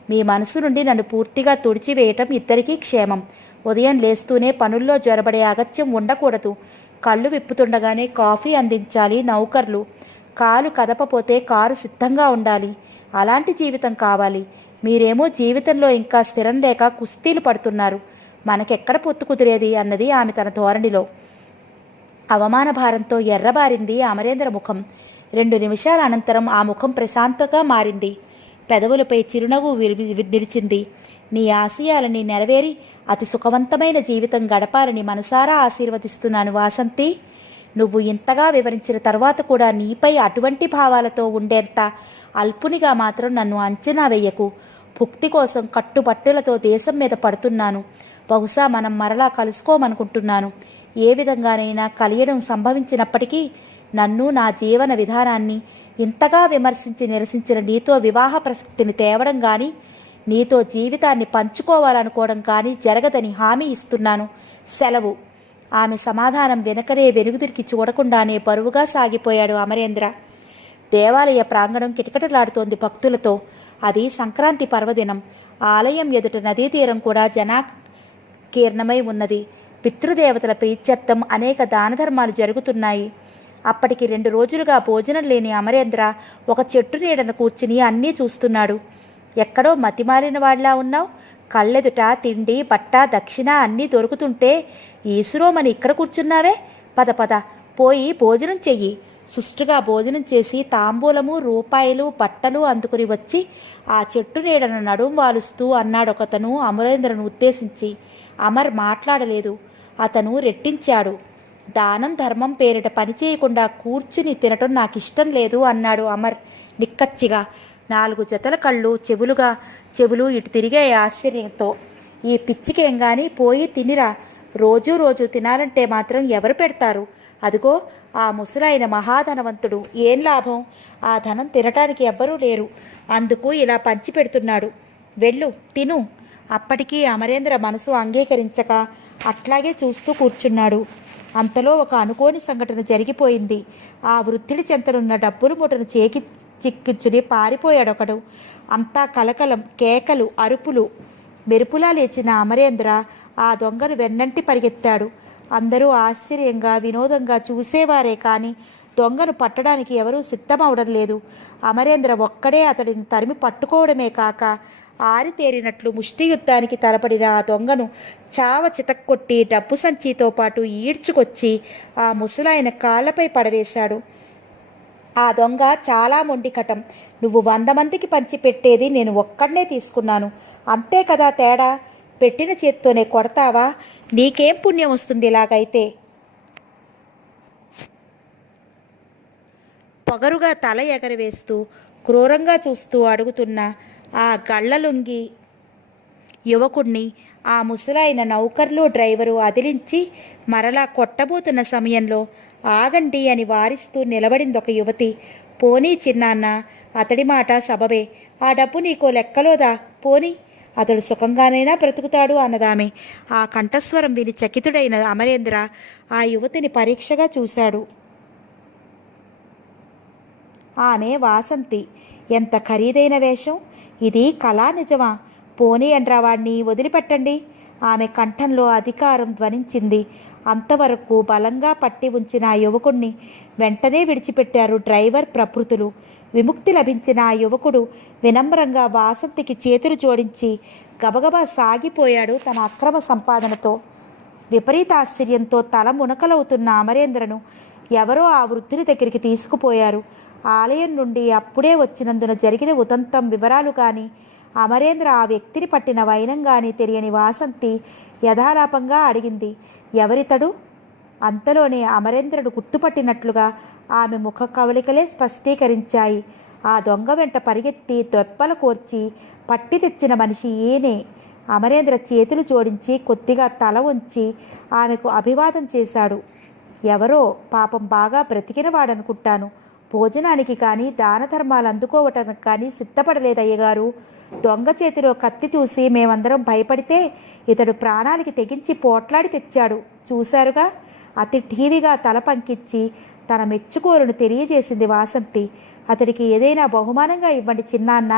మీ మనసు నుండి నన్ను పూర్తిగా తుడిచివేయటం ఇద్దరికీ క్షేమం. ఉదయం లేస్తూనే పనుల్లో జ్వరబడే అగత్యం ఉండకూడదు. కళ్ళు విప్పుతుండగానే కాఫీ అందించాలి నౌకర్లు. కాలు కదపపోతే కారు సిద్ధంగా ఉండాలి. అలాంటి జీవితం కావాలి. మీరేమో జీవితంలో ఇంకా స్థిరం లేక కుస్తీలు పడుతున్నారు. మనకెక్కడ పొత్తు కుదిరేది అన్నది ఆమె తన ధోరణిలో. అవమాన భారంతో ఎర్రబారింది అమరేంద్ర ముఖం. 2 నిమిషాల అనంతరం ఆ ముఖం ప్రశాంతంగా మారింది. పెదవులపై చిరునవ్వు నిలిచింది. నీ ఆశయాలని నెరవేరి అతి సుఖవంతమైన జీవితం గడపాలని మనసారా ఆశీర్వదిస్తున్నాను వాసంతి. నువ్వు ఇంతగా వివరించిన తర్వాత కూడా నీపై అటువంటి భావాలతో ఉండేంత అల్పునిగా మాత్రం నన్ను అంచనా వెయ్యకు. భుక్తి కోసం కట్టుబట్టులతో దేశం మీద పడుతున్నాను. బహుశా మనం మరలా కలుసుకోమనుకుంటున్నాను. ఏ విధంగానైనా కలియడం సంభవించినప్పటికీ నన్ను, నా జీవన విధానాన్ని ఇంతగా విమర్శించి నిరసించిన నీతో వివాహ ప్రసక్తిని తేవడం కానీ, నీతో జీవితాన్ని పంచుకోవాలనుకోవడం కానీ జరగదని హామీ ఇస్తున్నాను. సెలవు. ఆమె సమాధానం వెనకనే వెనుగుదిరికి చూడకుండానే బరువుగా సాగిపోయాడు అమరేంద్ర. దేవాలయ ప్రాంగణం కిటకిటలాడుతోంది భక్తులతో. అది సంక్రాంతి పర్వదినం. ఆలయం ఎదుట నదీ తీరం కూడా జనాకీర్ణమై ఉన్నది. పితృదేవతల ప్రీత్యర్థం అనేక దానధర్మాలు జరుగుతున్నాయి. అప్పటికి 2 రోజులుగా భోజనం లేని అమరేంద్ర ఒక చెట్టు నీడన కూర్చుని అన్నీ చూస్తున్నాడు. ఎక్కడో మతిమారిన వాళ్లా ఉన్నావు. కళ్ళెదుట తిండి, బట్ట, దక్షిణ అన్నీ దొరుకుతుంటే ఈసురోమని ఇక్కడ కూర్చున్నావే. పద పోయి భోజనం చెయ్యి. సుష్టుగా భోజనం చేసి తాంబూలము, రూపాయలు, బట్టలు అందుకుని వచ్చి ఆ చెట్టు నీడను నడుం వాలుస్తూ అన్నాడొకతను అమరేంద్రను ఉద్దేశించి. అమర్ మాట్లాడలేదు. అతను రెట్టించాడు. దానం ధర్మం పేరిట పనిచేయకుండా కూర్చుని తినటం నాకిష్టం లేదు అన్నాడు అమర్ నిక్కచ్చిగా. 4 జతల కళ్ళు చెవులు ఇటు తిరిగాయి ఆశ్చర్యంతో. ఈ పిచ్చికేం గాని పోయి తినిరా. రోజు తినాలంటే మాత్రం ఎవరు పెడతారు? అదిగో ఆ ముసలాయన మహాధనవంతుడు. ఏం లాభం? ఆ ధనం తినటానికి ఎవ్వరూ లేరు. అందుకు ఇలా పంచి పెడుతున్నాడు. వెళ్ళు, తిను. అప్పటికీ అమరేంద్ర మనసు అంగీకరించక అట్లాగే చూస్తూ కూర్చున్నాడు. అంతలో ఒక అనుకోని సంఘటన జరిగిపోయింది. ఆ వృద్ధుడి చెంతనున్న డబ్బుల మూటను చిక్కించుని పారిపోయాడొకడు. అంతా కలకలం, కేకలు, అరుపులు. మెరుపులా లేచిన అమరేంద్ర ఆ దొంగను వెన్నంటి పరిగెత్తాడు. అందరూ ఆశ్చర్యంగా, వినోదంగా చూసేవారే కానీ దొంగను పట్టడానికి ఎవరూ సిద్ధమవడం లేదు. అమరేంద్ర ఒక్కడే అతడిని తరిమి పట్టుకోవడమే కాక ఆరితేరినట్లు ముష్టి యుద్ధానికి తలపడిన ఆ దొంగను చావ చితక్కొట్టి డబ్బు సంచితో పాటు ఈడ్చుకొచ్చి ఆ ముసలాయన కాళ్లపై పడవేశాడు. ఆ దొంగ చాలా మొండికటం. నువ్వు 100 మందికి పంచిపెట్టేది నేను ఒక్కడనే తీసుకున్నాను, అంతే కదా తేడా? పెట్టిన చేత్తోనే కొడతావా? నీకేం పుణ్యం వస్తుంది ఇలాగైతే? పొగరుగా తల ఎగరవేస్తూ క్రూరంగా చూస్తూ అడుగుతున్న ఆ గళ్ళలుంగి యువకుణ్ణి ఆ ముసలాయన నౌకర్లు, డ్రైవరు అదిలించి మరలా కొట్టబోతున్న సమయంలో ఆగండి అని వారిస్తూ నిలబడిందొక యువతి. పోనీ చిన్నాన్న, అతడి మాట సబబే. ఆ డబ్బు నీకో లెక్కలోదా? పోనీ, అతడు సుఖంగానైనా బ్రతుకుతాడు అన్నదామె. ఆ కంఠస్వరం విని చకితుడైన అమరేంద్ర ఆ యువతిని పరీక్షగా చూశాడు. ఆమె వాసంతి. ఎంత ఖరీదైన వేషం! ఇది కళా నిజమా? పోనీ అండ్రావాణ్ణి వదిలిపెట్టండి. ఆమె కంఠంలో అధికారం ధ్వనించింది. అంతవరకు బలంగా పట్టి ఉంచిన ఆ యువకుణ్ణి వెంటనే విడిచిపెట్టారు డ్రైవర్, ప్రభృతులు. విముక్తి లభించిన ఆ యువకుడు వినమ్రంగా వాసంతికి చేతులు జోడించి గబగబా సాగిపోయాడు తన అక్రమ సంపాదనతో. విపరీత ఆశ్చర్యంతో తల మునకలవుతున్న అమరేంద్రను ఎవరో ఆ వృద్ధుని దగ్గరికి తీసుకుపోయారు. ఆలయం నుండి అప్పుడే వచ్చినందున జరిగిన ఉదంతం వివరాలు కానీ, అమరేంద్ర ఆ వ్యక్తిని పట్టిన వైనం కానీ తెలియని వాసంతి యథాలాపంగా అడిగింది, ఎవరితడు? అంతలోనే అమరేంద్రుడు గుర్తుపట్టినట్లుగా ఆమె ముఖ కవళికలే స్పష్టీకరించాయి. ఆ దొంగ వెంట పరిగెత్తి దెబ్బల కోర్చి పట్టి తెచ్చిన మనిషి ఈయనే. అమరేంద్ర చేతులు జోడించి కొద్దిగా తల వంచి ఆమెకు అభివాదం చేశాడు. ఎవరో పాపం బాగా బ్రతికినవాడనుకుంటాను. భోజనానికి కానీ దాన ధర్మాలు అందుకోవటానికి కానీ సిద్ధపడలేదయ్యగారు. దొంగ చేతిలో కత్తి చూసి మేమందరం భయపడితే ఇతడు ప్రాణాలకి తెగించి పోట్లాడి తెచ్చాడు. చూశారుగా? అతి ఠీవిగా తల పంకించి తన మెచ్చుకోలును తెలియజేసింది వాసంతి. అతడికి ఏదైనా బహుమానంగా ఇవ్వండి చిన్నాన్న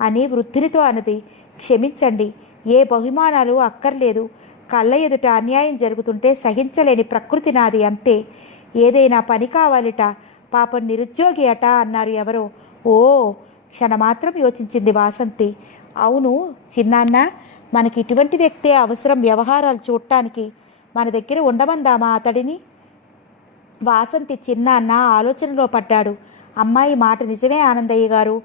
అని వృద్ధునితో అన్నది. క్షమించండి, ఏ బహుమానాలు అక్కర్లేదు. కళ్ళ ఎదుట అన్యాయం జరుగుతుంటే సహించలేని ప్రకృతి నాది, అంతే. ఏదైనా పని కావాలిట, పాపం నిరుద్యోగి అట అన్నారు ఎవరో. ఓ, క్షణమాత్రం యోచించింది వాసంతి. అవును చిన్నాన్న, మనకి ఇటువంటి వ్యక్తే అవసరం వ్యవహారాలు చూడటానికి. మన దగ్గర ఉండమందామా అతడిని? వాసంతి చిన్నాన్న ఆలోచనలో పడ్డాడు. అమ్మాయి మాట నిజమే ఆనందయ్య గారు.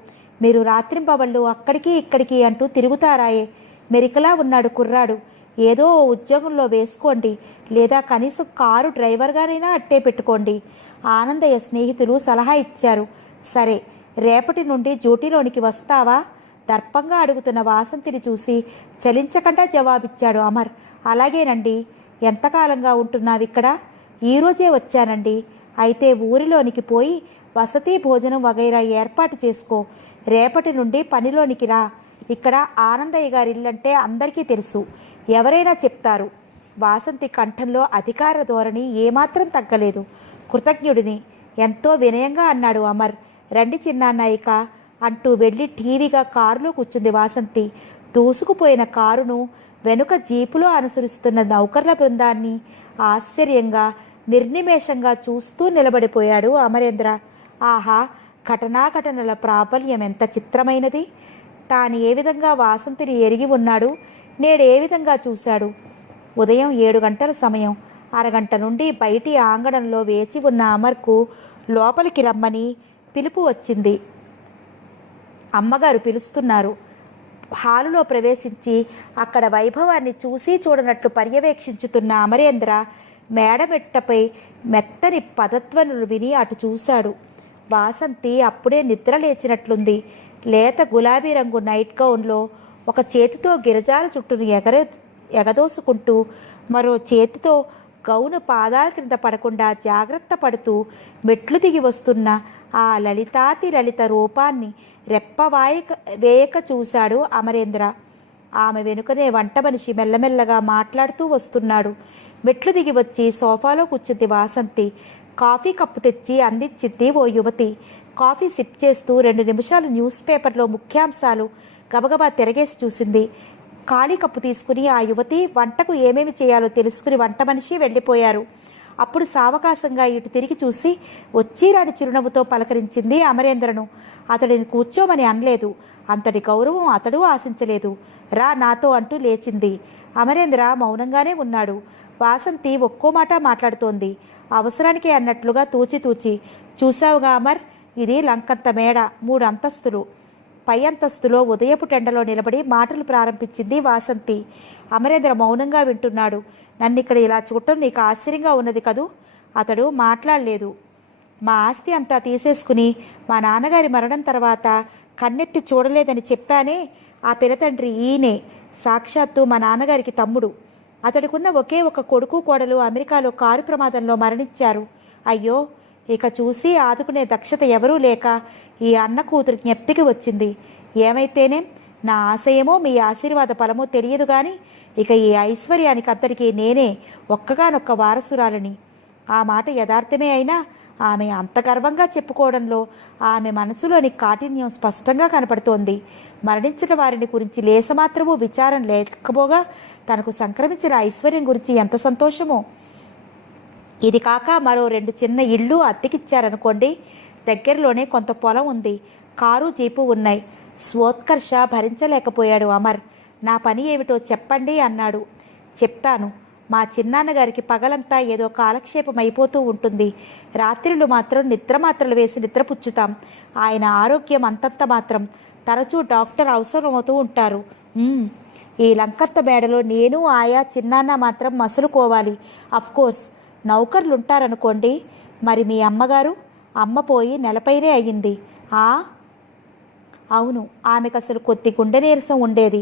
మీరు రాత్రింబవళ్ళు అక్కడికి ఇక్కడికి అంటూ తిరుగుతారాయే. మెరికలా ఉన్నాడు కుర్రాడు. ఏదో ఉద్యోగంలో వేసుకోండి, లేదా కనీసం కారు డ్రైవర్గానైనా అట్టే పెట్టుకోండి. ఆనందయ్య స్నేహితులు సలహా ఇచ్చారు. సరే, రేపటి నుండి డ్యూటీలోనికి వస్తావా? దర్పంగా అడుగుతున్న వాసంతిని చూసి చలించకుండా జవాబిచ్చాడు అమర్. అలాగేనండి. ఎంతకాలంగా ఉంటున్నావిక్కడ? ఈరోజే వచ్చానండి. అయితే ఊరిలోనికి పోయి వసతి, భోజనం వగైరా ఏర్పాటు చేసుకో. రేపటి నుండి పనిలోనికి రా. ఇక్కడ ఆనందయ్య గారి ఇల్లంటే అందరికీ తెలుసు, ఎవరైనా చెప్తారు. వాసంతి కంఠంలో అధికార ధోరణి ఏమాత్రం తగ్గలేదు. కృతజ్ఞుడిని ఎంతో వినయంగా అన్నాడు అమర్. రండి చిన్నాన్నయ్యక అంటూ వెళ్ళి టీవీగా కారులో కూర్చుంది వాసంతి. దూసుకుపోయిన కారును వెనుక జీపులో అనుసరిస్తున్న నౌకర్ల బృందాన్ని ఆశ్చర్యంగా, నిర్నిమేషంగా చూస్తూ నిలబడిపోయాడు అమరేంద్ర. ఆహా, ఘటనాఘటనల ప్రాబల్యం ఎంత చిత్రమైనది! తాను ఏ విధంగా వాసంతిని ఎరిగి ఉన్నాడు, నేడు ఏ విధంగా చూశాడు. ఉదయం 7 గంటల సమయం. అరగంట నుండి బయటి ఆంగణంలో వేచి ఉన్న అమర్కు లోపలికి రమ్మని పిలుపు వచ్చింది. అమ్మగారు పిలుస్తున్నారు. హాలులో ప్రవేశించి అక్కడ వైభవాన్ని చూసి చూడనట్లు పర్యవేక్షించుతున్న అమరేంద్ర మేడమెట్టపై మెత్తని పదధ్వనులు విని అటు చూశాడు. వాసంతి అప్పుడే నిద్ర లేచినట్లుంది. లేత గులాబీ రంగు నైట్ గౌన్లో ఒక చేతితో గిరజాల చుట్టూను ఎగదోసుకుంటూ మరో చేతితో గౌను పాదాల క్రింద పడకుండా జాగ్రత్త పడుతూ మెట్లు దిగి వస్తున్న ఆ లలితాతి లలిత రూపాన్ని వేయక చూశాడు అమరేంద్ర. ఆమె వెనుకనే వంట మనిషి మెల్లమెల్లగా మాట్లాడుతూ వస్తున్నాడు. మెట్లు దిగి వచ్చి సోఫాలో కూర్చుంది వాసంతి. కాఫీ కప్పు తెచ్చి అందించింది ఓ యువతి. కాఫీ సిప్ చేస్తూ 2 నిమిషాలు న్యూస్ పేపర్లో ముఖ్యాంశాలు గబగబా తిరగేసి చూసింది. ఖాళీ కప్పు తీసుకుని ఆ యువతి వంటకు ఏమేమి చేయాలో తెలుసుకుని వంట మనిషి వెళ్ళిపోయారు. అప్పుడు సావకాశంగా ఇటు తిరిగి చూసి వచ్చిరాని చిరునవ్వుతో పలకరించింది అమరేంద్రను. అతడిని కూర్చోమని అనలేదు. అంతటి గౌరవం అతడు ఆశించలేదు. రా నాతో అంటూ లేచింది. అమరేంద్ర మౌనంగానే ఉన్నాడు. వాసంతి ఒక్కో మాట మాట్లాడుతోంది. అవసరానికే అన్నట్లుగా తూచి చూశావుగా అమర్, ఇది లంకంత మేడ, 3 అంతస్తులు. పై అంతస్తులో ఉదయపు టెండలో నిలబడి మాటలు ప్రారంభించింది వాసంతి. అమరేంద్ర మౌనంగా వింటున్నాడు. నన్నిక్కడ ఇలా చూడటం నీకు ఆశ్చర్యంగా ఉన్నది కదూ? అతడు మాట్లాడలేదు. మా ఆస్తి అంతా తీసేసుకుని మా నాన్నగారి మరణం తర్వాత కన్నెత్తి చూడలేదని చెప్పానే, ఆ పినతండ్రి ఈయనే. సాక్షాత్తు మా నాన్నగారికి తమ్ముడు. అతడికున్న ఒకే ఒక కొడుకు కోడలు అమెరికాలో కారు ప్రమాదంలో మరణించారు. అయ్యో, ఇక చూసి ఆదుకునే దక్షత ఎవరూ లేక ఈ అన్న కూతురు జ్ఞప్తికి వచ్చింది. ఏమైతేనే నా ఆశయమో మీ ఆశీర్వాద ఫలమో తెలియదు కానీ ఇక ఈ ఐశ్వర్యానికి అంతటికీ నేనే ఒక్కగానొక్క వారసురాలని. ఆ మాట యథార్థమే అయినా ఆమె అంత గర్వంగా చెప్పుకోవడంలో ఆమె మనసులోని కాఠిన్యం స్పష్టంగా కనపడుతోంది. మరణించిన వారిని గురించి లేసమాత్రమూ విచారం లేకపోగా తనకు సంక్రమించిన ఐశ్వర్యం గురించి ఎంత సంతోషమో. ఇది కాక మరో 2 చిన్న ఇళ్ళు అద్దెకిచ్చారనుకోండి. దగ్గరలోనే కొంత పొలం ఉంది. కారు జీపు ఉన్నాయి. స్వోత్కర్ష భరించలేకపోయాడు అమర్. నా పని ఏమిటో చెప్పండి అన్నాడు. చెప్తాను. మా చిన్నాన్నగారికి పగలంతా ఏదో కాలక్షేపం అయిపోతూ ఉంటుంది. రాత్రులు మాత్రం నిద్రమాత్రలు వేసి నిద్రపుచ్చుతాం. ఆయన ఆరోగ్యం అంతంత మాత్రం. తరచూ డాక్టర్ అవసరమవుతూ ఉంటారు. ఈ లంకత్త మేడలో నేను ఆయా చిన్నాన్న మాత్రం మసులుకోవాలి. అఫ్కోర్స్ నౌకర్లుంటారనుకోండి. మరి మీ అమ్మగారు? అమ్మ పోయి నెలపైనే అయ్యింది. అవును, ఆమెకు అసలు కొద్ది గుండె నీరసం ఉండేది.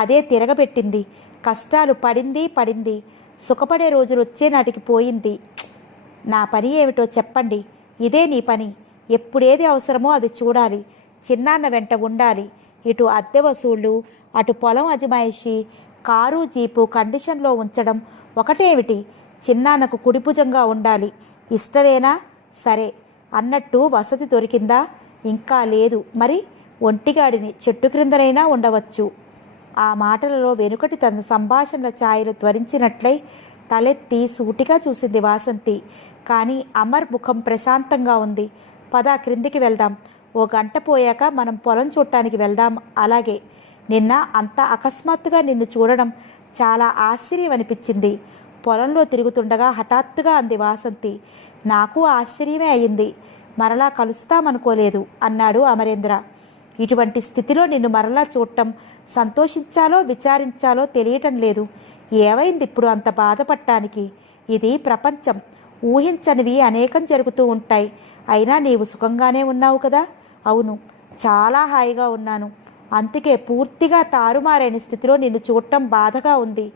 అదే తిరగబెట్టింది. కష్టాలు పడింది. సుఖపడే రోజులు వచ్చే నాటికి పోయింది. నా పని ఏమిటో చెప్పండి. ఇదే నీ పని. ఎప్పుడేది అవసరమో అది చూడాలి. చిన్నాన్న వెంట ఉండాలి. ఇటు అద్దె వసూళ్ళు, అటు పొలం అజమాయిషి, కారు జీపు కండిషన్లో ఉంచడం ఒకటేమిటి, చిన్నాన్నకు కుడిభుజంగా ఉండాలి. ఇష్టమేనా? సరే. అన్నట్టు వసతి దొరికిందా? ఇంకా లేదు. మరి ఒంటిగాడిని చెట్టు క్రిందనైనా ఉండవచ్చు. ఆ మాటలలో వెనుకటి తన సంభాషణల ఛాయలు ధ్వరించినట్లై తలెత్తి సూటిగా చూసింది వాసంతి. కానీ అమర్ ముఖం ప్రశాంతంగా ఉంది. పద, క్రిందికి వెళ్దాం. 1 గంట పోయాక మనం పొలం చూడటానికి వెళ్దాం. అలాగే. నిన్న అంత అకస్మాత్తుగా నిన్ను చూడడం చాలా ఆశ్చర్యం అనిపించింది. పొలంలో తిరుగుతుండగా హఠాత్తుగా అంది వాసంతి. నాకు ఆశ్చర్యమే అయింది. మరలా కలుస్తామనుకోలేదు అన్నాడు అమరేంద్ర. ఇటువంటి స్థితిలో నిన్ను మరలా చూడటం సంతోషించాలో విచారించాలో తెలియటం లేదు. ఏమైంది ఇప్పుడు అంత బాధపడటానికి? ఇది ప్రపంచం. ఊహించనివి అనేకం జరుగుతూ ఉంటాయి. అయినా నీవు సుఖంగానే ఉన్నావు కదా? అవును, చాలా హాయిగా ఉన్నాను. అందుకే పూర్తిగా తారుమారైన స్థితిలో నిన్ను చూడటం బాధగా ఉంది.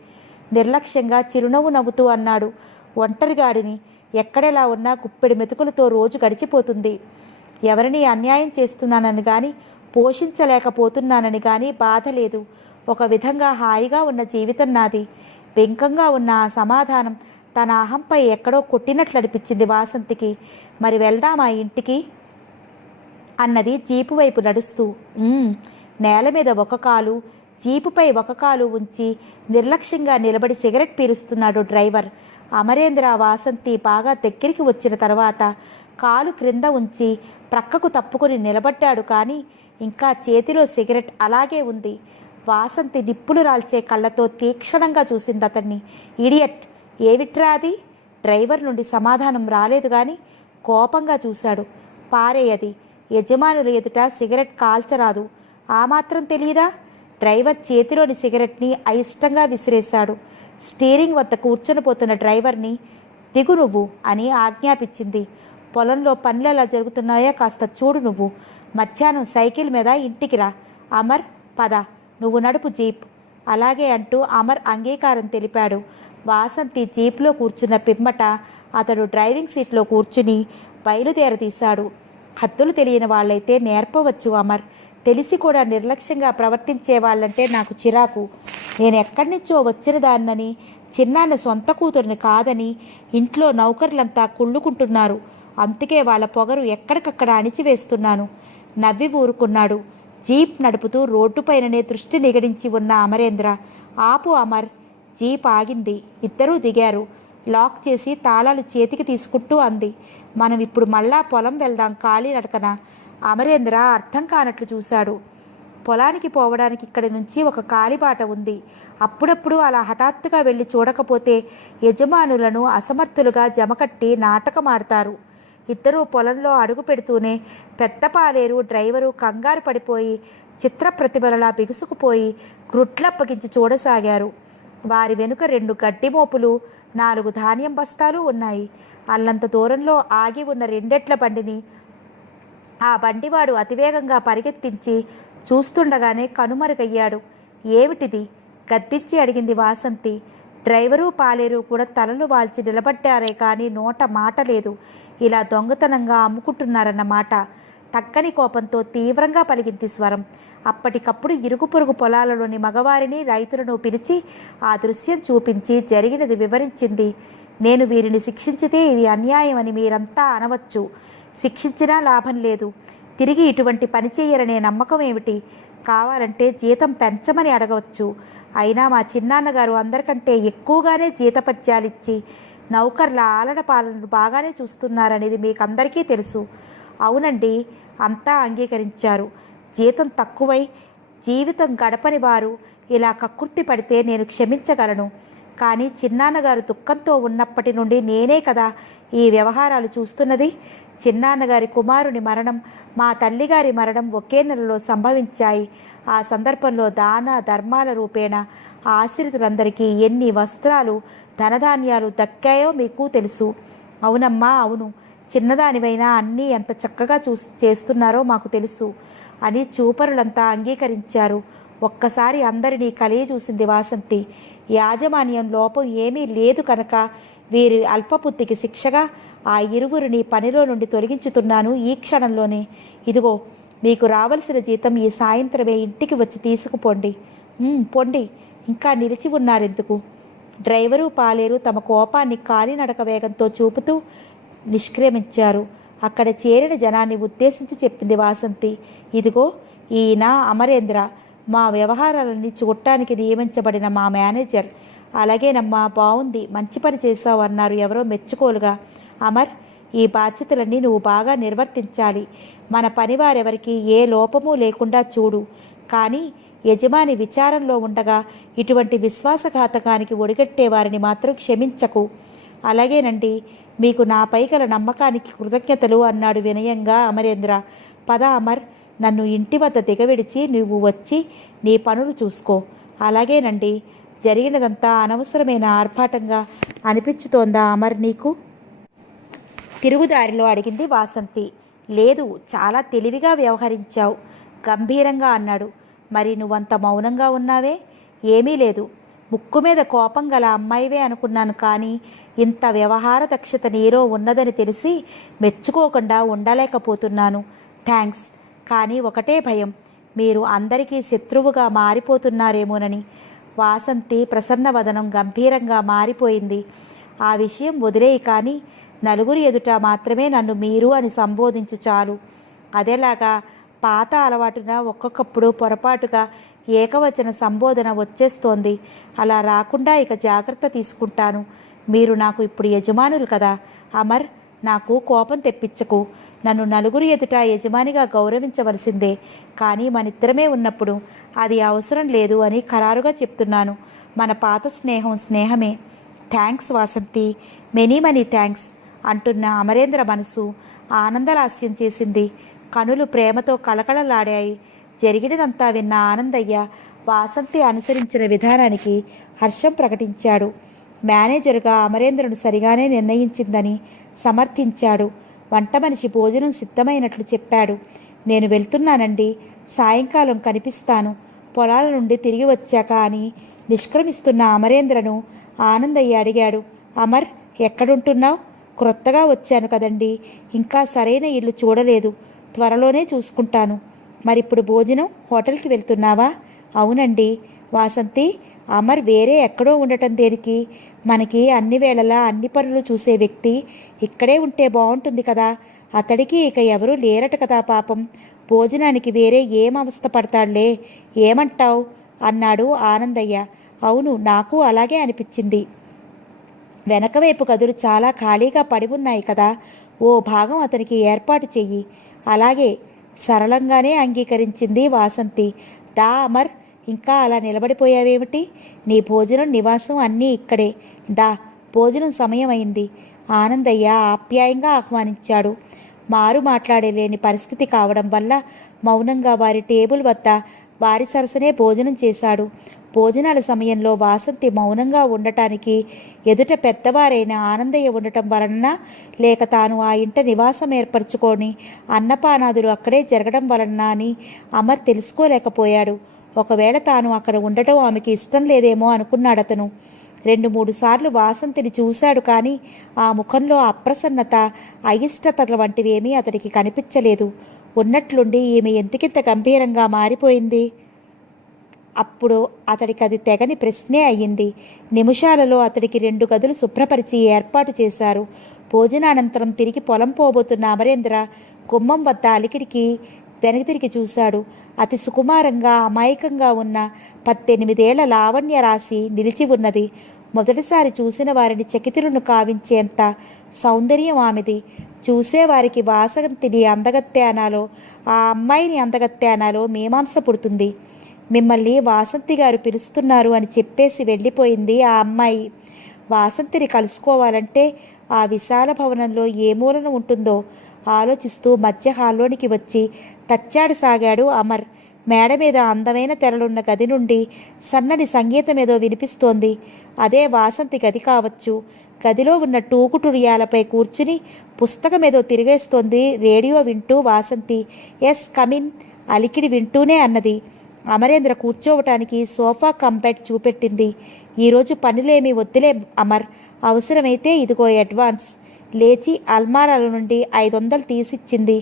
నిర్లక్ష్యంగా చిరునవ్వు నవ్వుతూ అన్నాడు. ఒంటరిగాడిని. ఎక్కడెలా ఉన్నా గుప్పెడి మెతుకులతో రోజు గడిచిపోతుంది. ఎవరిని అన్యాయం చేస్తున్నానని కానీ పోషించలేకపోతున్నానని కానీ బాధ లేదు. ఒక విధంగా హాయిగా ఉన్న జీవితం నాది. బెంకంగా ఉన్న ఆ సమాధానం తన అహంపై ఎక్కడో కొట్టినట్లు అనిపించింది వాసంతికి. మరి వెళ్దామా ఇంటికి అన్నది జీపు వైపు నడుస్తూ. నేల మీద ఒక కాలు, జీపుపై ఒక కాలు ఉంచి నిర్లక్ష్యంగా నిలబడి సిగరెట్ పీలుస్తున్నాడు డ్రైవర్. అమరేంద్ర వాసంతి బాగా దగ్గరికి వచ్చిన తర్వాత కాలు క్రింద ఉంచి ప్రక్కకు తప్పుకొని నిలబడ్డాడు. కానీ ఇంకా చేతిలో సిగరెట్ అలాగే ఉంది. వాసంతి నిప్పులు రాల్చే కళ్ళతో తీక్షణంగా చూసింది అతన్ని. ఇడియట్, ఏమిట్రా అది? డ్రైవర్ నుండి సమాధానం రాలేదు కానీ కోపంగా చూశాడు. పారేయది. యజమానుల ఎదుట సిగరెట్ కాల్చరాదు. ఆ మాత్రం తెలియదా? డ్రైవర్ చేతిలోని సిగరెట్ని అయిష్టంగా విసిరేశాడు. స్టీరింగ్ వద్ద కూర్చొని పోతున్న డ్రైవర్ని దిగు నువ్వు అని ఆజ్ఞాపించింది. పొలంలో పనులు ఎలా జరుగుతున్నాయో కాస్త చూడు నువ్వు. మధ్యాహ్నం సైకిల్ మీద ఇంటికి రా. అమర్, పద, నువ్వు నడుపు జీప్. అలాగే అంటూ అమర్ అంగీకారం తెలిపాడు. వాసంతి జీప్లో కూర్చున్న పిమ్మట అతడు డ్రైవింగ్ సీట్లో కూర్చుని బయలుదేరదీశాడు. హద్దులు తెలియని వాళ్ళైతే నేర్పవచ్చు అమర్. తెలిసి కూడా నిర్లక్ష్యంగా ప్రవర్తించే వాళ్ళంటే నాకు చిరాకు. నేను ఎక్కడి నుంచో వచ్చిన దాన్నని, చిన్నాన్న సొంత కూతురిని కాదని ఇంట్లో నౌకర్లంతా కుళ్ళుకుంటున్నారు. అందుకే వాళ్ళ పొగరు ఎక్కడికక్కడ అణిచివేస్తున్నాను. నవ్వి ఊరుకున్నాడు. జీప్ నడుపుతూ రోడ్డుపైననే దృష్టి నిగడించి ఉన్న అమరేంద్ర, ఆపు అమర్. జీప్ ఆగింది. ఇద్దరూ దిగారు. లాక్ చేసి తాళాలు చేతికి తీసుకుంటూ అంది, మనం ఇప్పుడు మళ్ళా పొలం వెళ్దాం ఖాళీ నడకన. అమరేంద్ర అర్థం కానట్లు చూశాడు. పొలానికి పోవడానికి ఇక్కడి నుంచి ఒక కాలిబాట ఉంది. అప్పుడప్పుడు అలా హఠాత్తుగా వెళ్ళి చూడకపోతే యజమానులను అసమర్థులుగా జమకట్టి నాటకమాడతారు. ఇద్దరూ పొలంలో అడుగు పెడుతూనే పెద్ద పాలేరు డ్రైవరు కంగారు పడిపోయి చిత్ర ప్రతిభలలా బిగుసుకుపోయి గ్రుట్లప్పగించి చూడసాగారు. వారి వెనుక 2 గడ్డి మోపులు, 4 ధాన్యం బస్తాలు ఉన్నాయి. అల్లంత దూరంలో ఆగి ఉన్న 2 ఎడ్ల బండిని ఆ బండివాడు అతివేగంగా పరిగెత్తించి చూస్తుండగానే కనుమరుగయ్యాడు. ఏమిటిది? గద్దించి అడిగింది వాసంతి. డ్రైవరు పాలేరు కూడా తలలు వాల్చి నిలబడ్డారే కానీ నోట మాట లేదు. ఇలా దొంగతనంగా అమ్ముకుంటున్నారన్నమాట. తక్కని కోపంతో తీవ్రంగా పలికింది స్వరం. అప్పటికప్పుడు ఇరుగు పొరుగు పొలాలలోని మగవారిని రైతులను పిలిచి ఆ దృశ్యం చూపించి జరిగినది వివరించింది. నేను వీరిని శిక్షించితే ఇది అన్యాయం అని మీరంతా అనవచ్చు. శిక్షించినా లాభం లేదు. తిరిగి ఇటువంటి పని చేయరనే నమ్మకం ఏమిటి? కావాలంటే జీతం పెంచమని అడగవచ్చు. అయినా మా చిన్నాన్నగారు అందరికంటే ఎక్కువగానే జీతపత్యాలిచ్చి నౌకర్ల ఆలన పాలనను బాగానే చూస్తున్నారనేది మీకందరికీ తెలుసు. అవునండి, అంతా అంగీకరించారు. జీతం తక్కువై జీవితం గడపని వారు ఇలా కక్కుర్తి పడితే నేను క్షమించగలను. కానీ చిన్నాన్నగారు దుఃఖంతో ఉన్నప్పటి నుండి నేనే కదా ఈ వ్యవహారాలు చూస్తున్నది. చిన్నాన్నగారి కుమారుని మరణం, మా తల్లిగారి మరణం ఒకే నెలలో సంభవించాయి. ఆ సందర్భంలో దాన ధర్మాల రూపేణ ఆశ్రితులందరికీ ఎన్ని వస్త్రాలు ధనధాన్యాలు దక్కాయో మీకు తెలుసు. అవునమ్మా అవును, చిన్నదానివైనా అన్నీ ఎంత చక్కగా చేస్తున్నారో మాకు తెలుసు అని చూపరులంతా అంగీకరించారు. ఒక్కసారి అందరినీ కలిగి చూసింది వాసంతి. యాజమాన్యం లోపం ఏమీ లేదు కనుక వీరి అల్పబుద్ధికి శిక్షగా ఆ ఇరువురిని పనిలో నుండి తొలగించుతున్నాను ఈ క్షణంలోనే. ఇదిగో మీకు రావలసిన జీతం ఈ సాయంత్రమే ఇంటికి వచ్చి తీసుకుపోండి. పొండి, ఇంకా నిలిచి ఉన్నారెందుకు? డ్రైవరు పాలేరు తమ కోపాన్ని కాలినడక వేగంతో చూపుతూ నిష్క్రమించారు. అక్కడ చేరిన జనాన్ని ఉద్దేశించి చెప్పింది వాసంతి. ఇదిగో ఈయన అమరేంద్ర, మా వ్యవహారాలన్నీ చూడటానికి నియమించబడిన మా మేనేజర్. అలాగేనమ్మా, బాగుంది, మంచి పని చేశావు అన్నారు ఎవరో మెచ్చుకోలుగా. అమర్, ఈ బాధ్యతలన్నీ నువ్వు బాగా నిర్వర్తించాలి. మన పనివారెవరికి ఏ లోపము లేకుండా చూడు. కానీ యజమాని విచారంలో ఉండగా ఇటువంటి విశ్వాసఘాతకానికి ఒడిగట్టే వారిని మాత్రం క్షమించకు. అలాగేనండి, మీకు నాపై గల నమ్మకానికి కృతజ్ఞతలు అన్నాడు వినయంగా అమరేంద్ర. పద అమర్, నన్ను ఇంటి వద్ద దిగవిడిచి నువ్వు వచ్చి నీ పనులు చూసుకో. అలాగేనండి. జరిగినదంతా అనవసరమైన ఆర్భాటంగా అనిపించుతోందా అమర్ నీకు? తిరుగుదారిలో అడిగింది వాసంతి. లేదు, చాలా తెలివిగా వ్యవహరించావు గంభీరంగా అన్నాడు. మరి నువ్వంత మౌనంగా ఉన్నావే? ఏమీ లేదు, ముక్కు మీద కోపం గల అమ్మాయివే అనుకున్నాను. కానీ ఇంత వ్యవహార దక్షత నీలో ఉన్నదని తెలిసి మెచ్చుకోకుండా ఉండలేకపోతున్నాను. థ్యాంక్స్. కానీ ఒకటే భయం, మీరు అందరికీ శత్రువుగా మారిపోతున్నారేమోనని. వాసంతి ప్రసన్నవదనం గంభీరంగా మారిపోయింది. ఆ విషయం వదిలేయి, కానీ నలుగురి ఎదుట మాత్రమే నన్ను మీరు అని సంబోధించు చాలు. అదేలాగా పాత అలవాటున ఒక్కొక్కప్పుడు పొరపాటుగా ఏకవచన సంబోధన వచ్చేస్తోంది. అలా రాకుండా ఇక జాగ్రత్త తీసుకుంటాను. మీరు నాకు ఇప్పుడు యజమానులు కదా. అమర్, నాకు కోపం తెప్పించకు. నన్ను నలుగురి ఎదుట యజమానిగా గౌరవించవలసిందే. కానీ మనిద్దరమే ఉన్నప్పుడు అది అవసరం లేదు అని ఖరారుగా చెప్తున్నాను. మన పాత స్నేహం స్నేహమే. థ్యాంక్స్ వాసంతి, మెనీ థ్యాంక్స్ అంటున్న అమరేంద్ర మనసు ఆనందలాస్యం చేసింది. కనులు ప్రేమతో కళకళలాడాయి. జరిగినదంతా విన్న ఆనందయ్య వాసంతి అనుసరించిన విధానానికి హర్షం ప్రకటించాడు. మేనేజరుగా అమరేంద్రను సరిగానే నిర్ణయించిందని సమర్థించాడు. వంట మనిషి భోజనం సిద్ధమైనట్లు చెప్పాడు. నేను వెళ్తున్నానండి, సాయంకాలం కనిపిస్తాను. పొలాల నుండి తిరిగి వచ్చాక అని నిష్క్రమిస్తున్న అమరేంద్రను ఆనందయ్య అడిగాడు. అమర్, ఎక్కడుంటున్నావు? క్రొత్తగా వచ్చాను కదండి, ఇంకా సరైన ఇల్లు చూడలేదు, త్వరలోనే చూసుకుంటాను. మరిప్పుడు భోజనం హోటల్కి వెళ్తున్నావా? అవునండి. వాసంతి, అమర్ వేరే ఎక్కడో ఉండటం దేనికి? మనకి అన్ని వేళలా అన్ని పనులు చూసే వ్యక్తి ఇక్కడే ఉంటే బాగుంటుంది కదా. అతడికి ఇక ఎవరూ లేరట కదా పాపం. భోజనానికి వేరే ఏం అవస్థ పడతాడులే. ఏమంటావు అన్నాడు ఆనందయ్య. అవును, నాకు అలాగే అనిపించింది. వెనకవైపు గదులు చాలా ఖాళీగా పడి ఉన్నాయి కదా, ఓ భాగం అతనికి ఏర్పాటు చెయ్యి. అలాగే, సరళంగానే అంగీకరించింది వాసంతి. దా అమర్, ఇంకా అలా నిలబడిపోయావేమిటి? నీ భోజనం నివాసం అన్నీ ఇక్కడే. దా, భోజనం సమయం అయింది. ఆనందయ్య ఆప్యాయంగా ఆహ్వానించాడు. మారు మాట్లాడలేని పరిస్థితి కావడం వల్ల మౌనంగా వారి టేబుల్ వద్ద వారి సరసనే భోజనం చేశాడు. భోజనాల సమయంలో వాసంతి మౌనంగా ఉండటానికి ఎదుట పెద్దవారైన ఆనందయ్య ఉండటం వలన, లేక తాను ఆ ఇంట నివాసం ఏర్పరచుకొని అన్నపానాదులు అక్కడే జరగడం వలన అని అమర్ తెలుసుకోలేకపోయాడు. ఒకవేళ తాను అక్కడ ఉండటం ఆమెకి ఇష్టం లేదేమో అనుకున్నాడతను. 2-3 సార్లు వాసంతిని చూశాడు, కానీ ఆ ముఖంలో అప్రసన్నత, అయిష్టత వంటివేమీ అతడికి కనిపించలేదు. ఉన్నట్లుండి ఈమె ఎంతకింత గంభీరంగా మారిపోయింది. అప్పుడు అతడికి అది తెగని ప్రశ్నే అయ్యింది. నిమిషాలలో అతడికి 2 గదులు శుభ్రపరిచి ఏర్పాటు చేశారు. భోజనానంతరం తిరిగి పొలం పోబోతున్న అమరేంద్ర గుమ్మం వద్ద అలికిడికి వెనక్కి తిరిగి చూశాడు. అతి సుకుమారంగా అమాయకంగా ఉన్న 18 ఏళ్ల లావణ్య రాశి నిలిచి ఉన్నది. మొదటిసారి చూసిన వారిని చకితులను కావించేంత సౌందర్యం ఆమెది. చూసేవారికి వాసంతిని అందగత్తె అనాలో, ఆ అమ్మాయిని అందగత్తె అనాలో మీమాంస పుడుతుంది. మిమ్మల్ని వాసంతి గారు పిలుస్తున్నారు అని చెప్పేసి వెళ్ళిపోయింది ఆ అమ్మాయి. వాసంతిని కలుసుకోవాలంటే ఆ విశాల భవనంలో ఏ మూలన ఉంటుందో ఆలోచిస్తూ మధ్య హాల్లోనికి వచ్చి తచ్చాడసాగాడు అమర్. మేడ మీద అందమైన తెరలున్న గది నుండి సన్నని సంగీతం ఏదో వినిపిస్తోంది. అదే వాసంతి గది కావచ్చు. గదిలో ఉన్న టూకుటురియాలపై కూర్చుని పుస్తకమేదో తిరిగేస్తోంది. రేడియో వింటూ వాసంతి ఎస్ కమిన్ అలికిడి వింటూనే అన్నది. అమరేంద్ర కూర్చోవటానికి సోఫా కంబెడ్ చూపెట్టింది. ఈరోజు పనులేమీ వద్దులే అమర్, అవసరమైతే ఇదిగో అడ్వాన్స్. లేచి అల్మారాల నుండి 500 తీసిచ్చింది.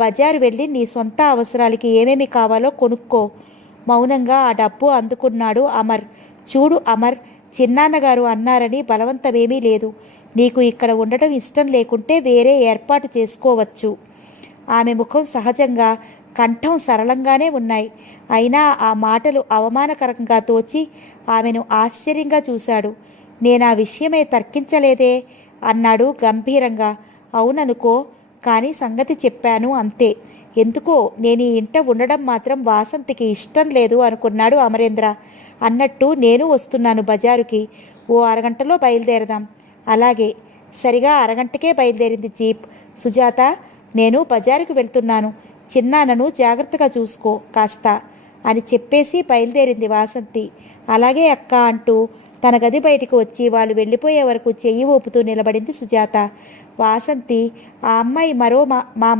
బజారు వెళ్ళి నీ సొంత అవసరాలకి ఏమేమి కావాలో కొనుక్కో. మౌనంగా ఆ డబ్బు అందుకున్నాడు అమర్. చూడు అమర్, చిన్నాన్నగారు అన్నారని బలవంతమేమీ లేదు. నీకు ఇక్కడ ఉండటం ఇష్టం లేకుంటే వేరే ఏర్పాటు చేసుకోవచ్చు. ఆమె ముఖం సహజంగా, కంఠం సరళంగానే ఉన్నాయి. అయినా ఆ మాటలు అవమానకరంగా తోచి ఆమెను ఆశ్చర్యంగా చూశాడు. నేనా విషయమే తర్కించలేదే అన్నాడు గంభీరంగా. అవుననుకో, కానీ సంగతి చెప్పాను అంతే. ఎందుకో నేను ఈ ఇంట ఉండడం మాత్రం వాసంతికి ఇష్టం లేదు అనుకున్నాడు అమరేంద్ర. అన్నట్టు నేను వస్తున్నాను బజారుకి. ఓ అరగంటలో బయలుదేరదాం. అలాగే. సరిగా అరగంటకే బయలుదేరింది జీప్. సుజాత, నేను బజారుకి వెళ్తున్నాను. చిన్నాన్నను జాగ్రత్తగా చూసుకో కాస్త అని చెప్పేసి బయలుదేరింది వాసంతి. అలాగే అక్క అంటూ తన గది బయటికి వచ్చి వాళ్ళు వెళ్ళిపోయే వరకు చెయ్యి ఊపుతూ నిలబడింది సుజాత. వాసంతి ఆ అమ్మాయి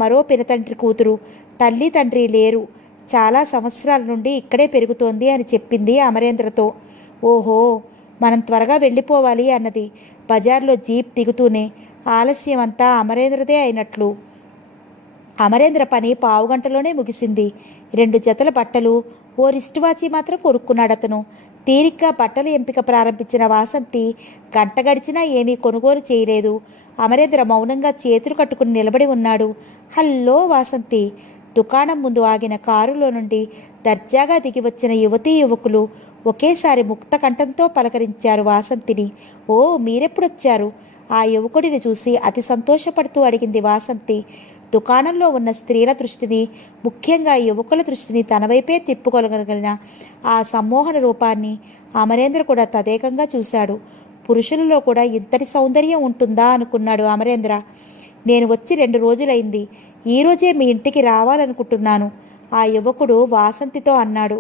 మరో పినతండ్రి కూతురు. తల్లి తండ్రి లేరు. చాలా సంవత్సరాల నుండి ఇక్కడే పెరుగుతోంది అని చెప్పింది అమరేంద్రతో. ఓహో, మనం త్వరగా వెళ్ళిపోవాలి అన్నది బజార్లో జీప్ దిగుతూనే. ఆలస్యం అంతా అమరేంద్రదే అయినట్లు. అమరేంద్ర పని 15 గంటలోనే ముగిసింది. 2 జతల బట్టలు, ఓ రిస్ట్ వాచి మాత్రం కొనుక్కున్నాడతను. తీరిగ్గా బట్టల ఎంపిక ప్రారంభించిన వాసంతి గంట గడిచినా ఏమీ కొనుగోలు చేయలేదు. అమరేంద్ర మౌనంగా చేతులు కట్టుకుని నిలబడి ఉన్నాడు. హల్లో వాసంతి. దుకాణం ముందు ఆగిన కారులో నుండి దర్జాగా దిగి వచ్చిన యువతీ యువకులు ఒకేసారి ముక్త కంఠంతో పలకరించారు వాసంతిని. ఓ, మీరెప్పుడొచ్చారు? ఆ యువకుడిని చూసి అతి సంతోషపడుతూ అడిగింది వాసంతి. దుకాణంలో ఉన్న స్త్రీల దృష్టిని, ముఖ్యంగా యువకుల దృష్టిని తన వైపే తిప్పుకోగలిగిన ఆ సమ్మోహన రూపాన్ని అమరేంద్ర కూడా తదేకంగా చూశాడు. పురుషులలో కూడా ఇంతటి సౌందర్యం ఉంటుందా అనుకున్నాడు అమరేంద్ర. నేను వచ్చి 2 రోజులైంది. ఈరోజే మీ ఇంటికి రావాలనుకుంటున్నాను, ఆ యువకుడు వాసంతితో అన్నాడు.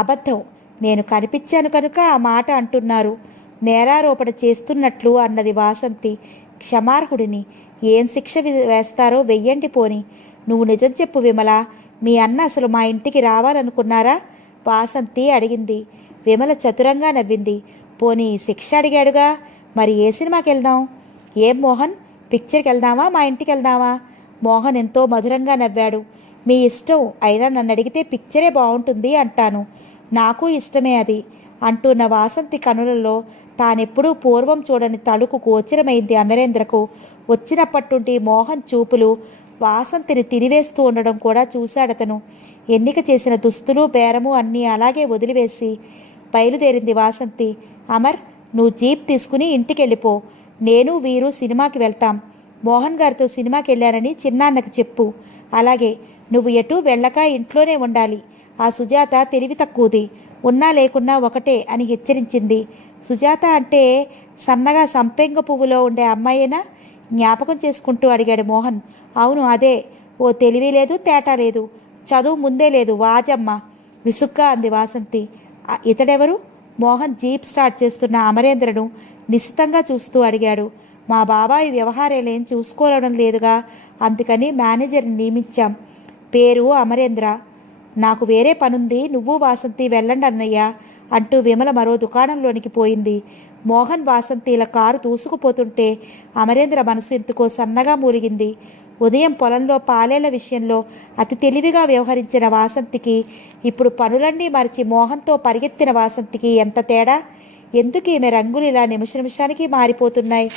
అబద్ధం. నేను కనిపించాను కనుక ఆ మాట అంటున్నారు. నేరారోపణ చేస్తున్నట్లు అన్నది వాసంతి. క్షమార్హుడిని. ఏం శిక్ష వేస్తారో వెయ్యండి పోని. నువ్వు నిజం చెప్పు విమల, మీ అన్న అసలు మా ఇంటికి రావాలనుకున్నారా? వాసంతి అడిగింది. విమల చతురంగా నవ్వింది. పోనీ శిక్ష అడిగాడుగా, మరి ఏ సినిమాకి వెళ్దాం? ఏం మోహన్, పిక్చర్కి వెళ్దామా, మా ఇంటికి వెళ్దామా? మోహన్ ఎంతో మధురంగా నవ్వాడు. మీ ఇష్టం, అయినా నన్ను అడిగితే పిక్చరే బాగుంటుంది అంటాను. నాకు ఇష్టమే అది అంటున్న వాసంతి కనులలో తానెప్పుడూ పూర్వం చూడని తళుకు గోచరమైంది అమరేంద్రకు. వచ్చినప్పటి మోహన్ చూపులు వాసంతిని తినివేస్తూ ఉండడం కూడా చూశాడతను. ఎన్నిక చేసిన దుస్తులు బేరము అన్నీ అలాగే వదిలివేసి బయలుదేరింది వాసంతి. అమర్, నువ్వు జీప్ తీసుకుని ఇంటికెళ్ళిపో. నేను వీరు సినిమాకి వెళ్తాం. మోహన్ గారితో సినిమాకి వెళ్ళానని చిన్నాన్నకు చెప్పు. అలాగే, నువ్వు ఎటూ వెళ్ళక ఇంట్లోనే ఉండాలి. ఆ సుజాత తెలివి తక్కువది, ఉన్నా లేకున్నా ఒకటే అని హెచ్చరించింది. సుజాత అంటే సన్నగా సంపెంగ పువ్వులో ఉండే అమ్మాయేనా? జ్ఞాపకం చేసుకుంటూ అడిగాడు మోహన్. అవును, అదే. ఓ తెలివి లేదు, తేట లేదు, చదువు ముందే లేదు, వాజమ్మ విసుగ్గా అంది వాసంతి. ఇతడెవరు? మోహన్ జీప్ స్టార్ట్ చేస్తున్న అమరేంద్రను నిశితంగా చూస్తూ అడిగాడు. మా బాబాయ్ వ్యవహారాలేం చూసుకోవడం లేదుగా, అందుకని మేనేజర్ని నియమించాం. పేరు అమరేంద్ర. నాకు వేరే పనుంది, నువ్వు వాసంతి వెళ్ళండి అన్నయ్య అంటూ విమల మరో దుకాణంలోనికి పోయింది. మోహన్ వాసంతిల కారు దూసుకుపోతుంటే అమరేంద్ర మనసు ఎందుకో సన్నగా మూలిగింది. ఉదయం పొలంలో పాలేళ్ల విషయంలో అతి తెలివిగా వ్యవహరించిన వాసంతికి ఇప్పుడు పనులన్నీ మరిచి మోహన్తో పరిగెత్తిన వాసంతికి ఎంత తేడా! ఎందుకు ఈమె రంగులు ఇలా నిమిషానికి మారిపోతున్నాయి?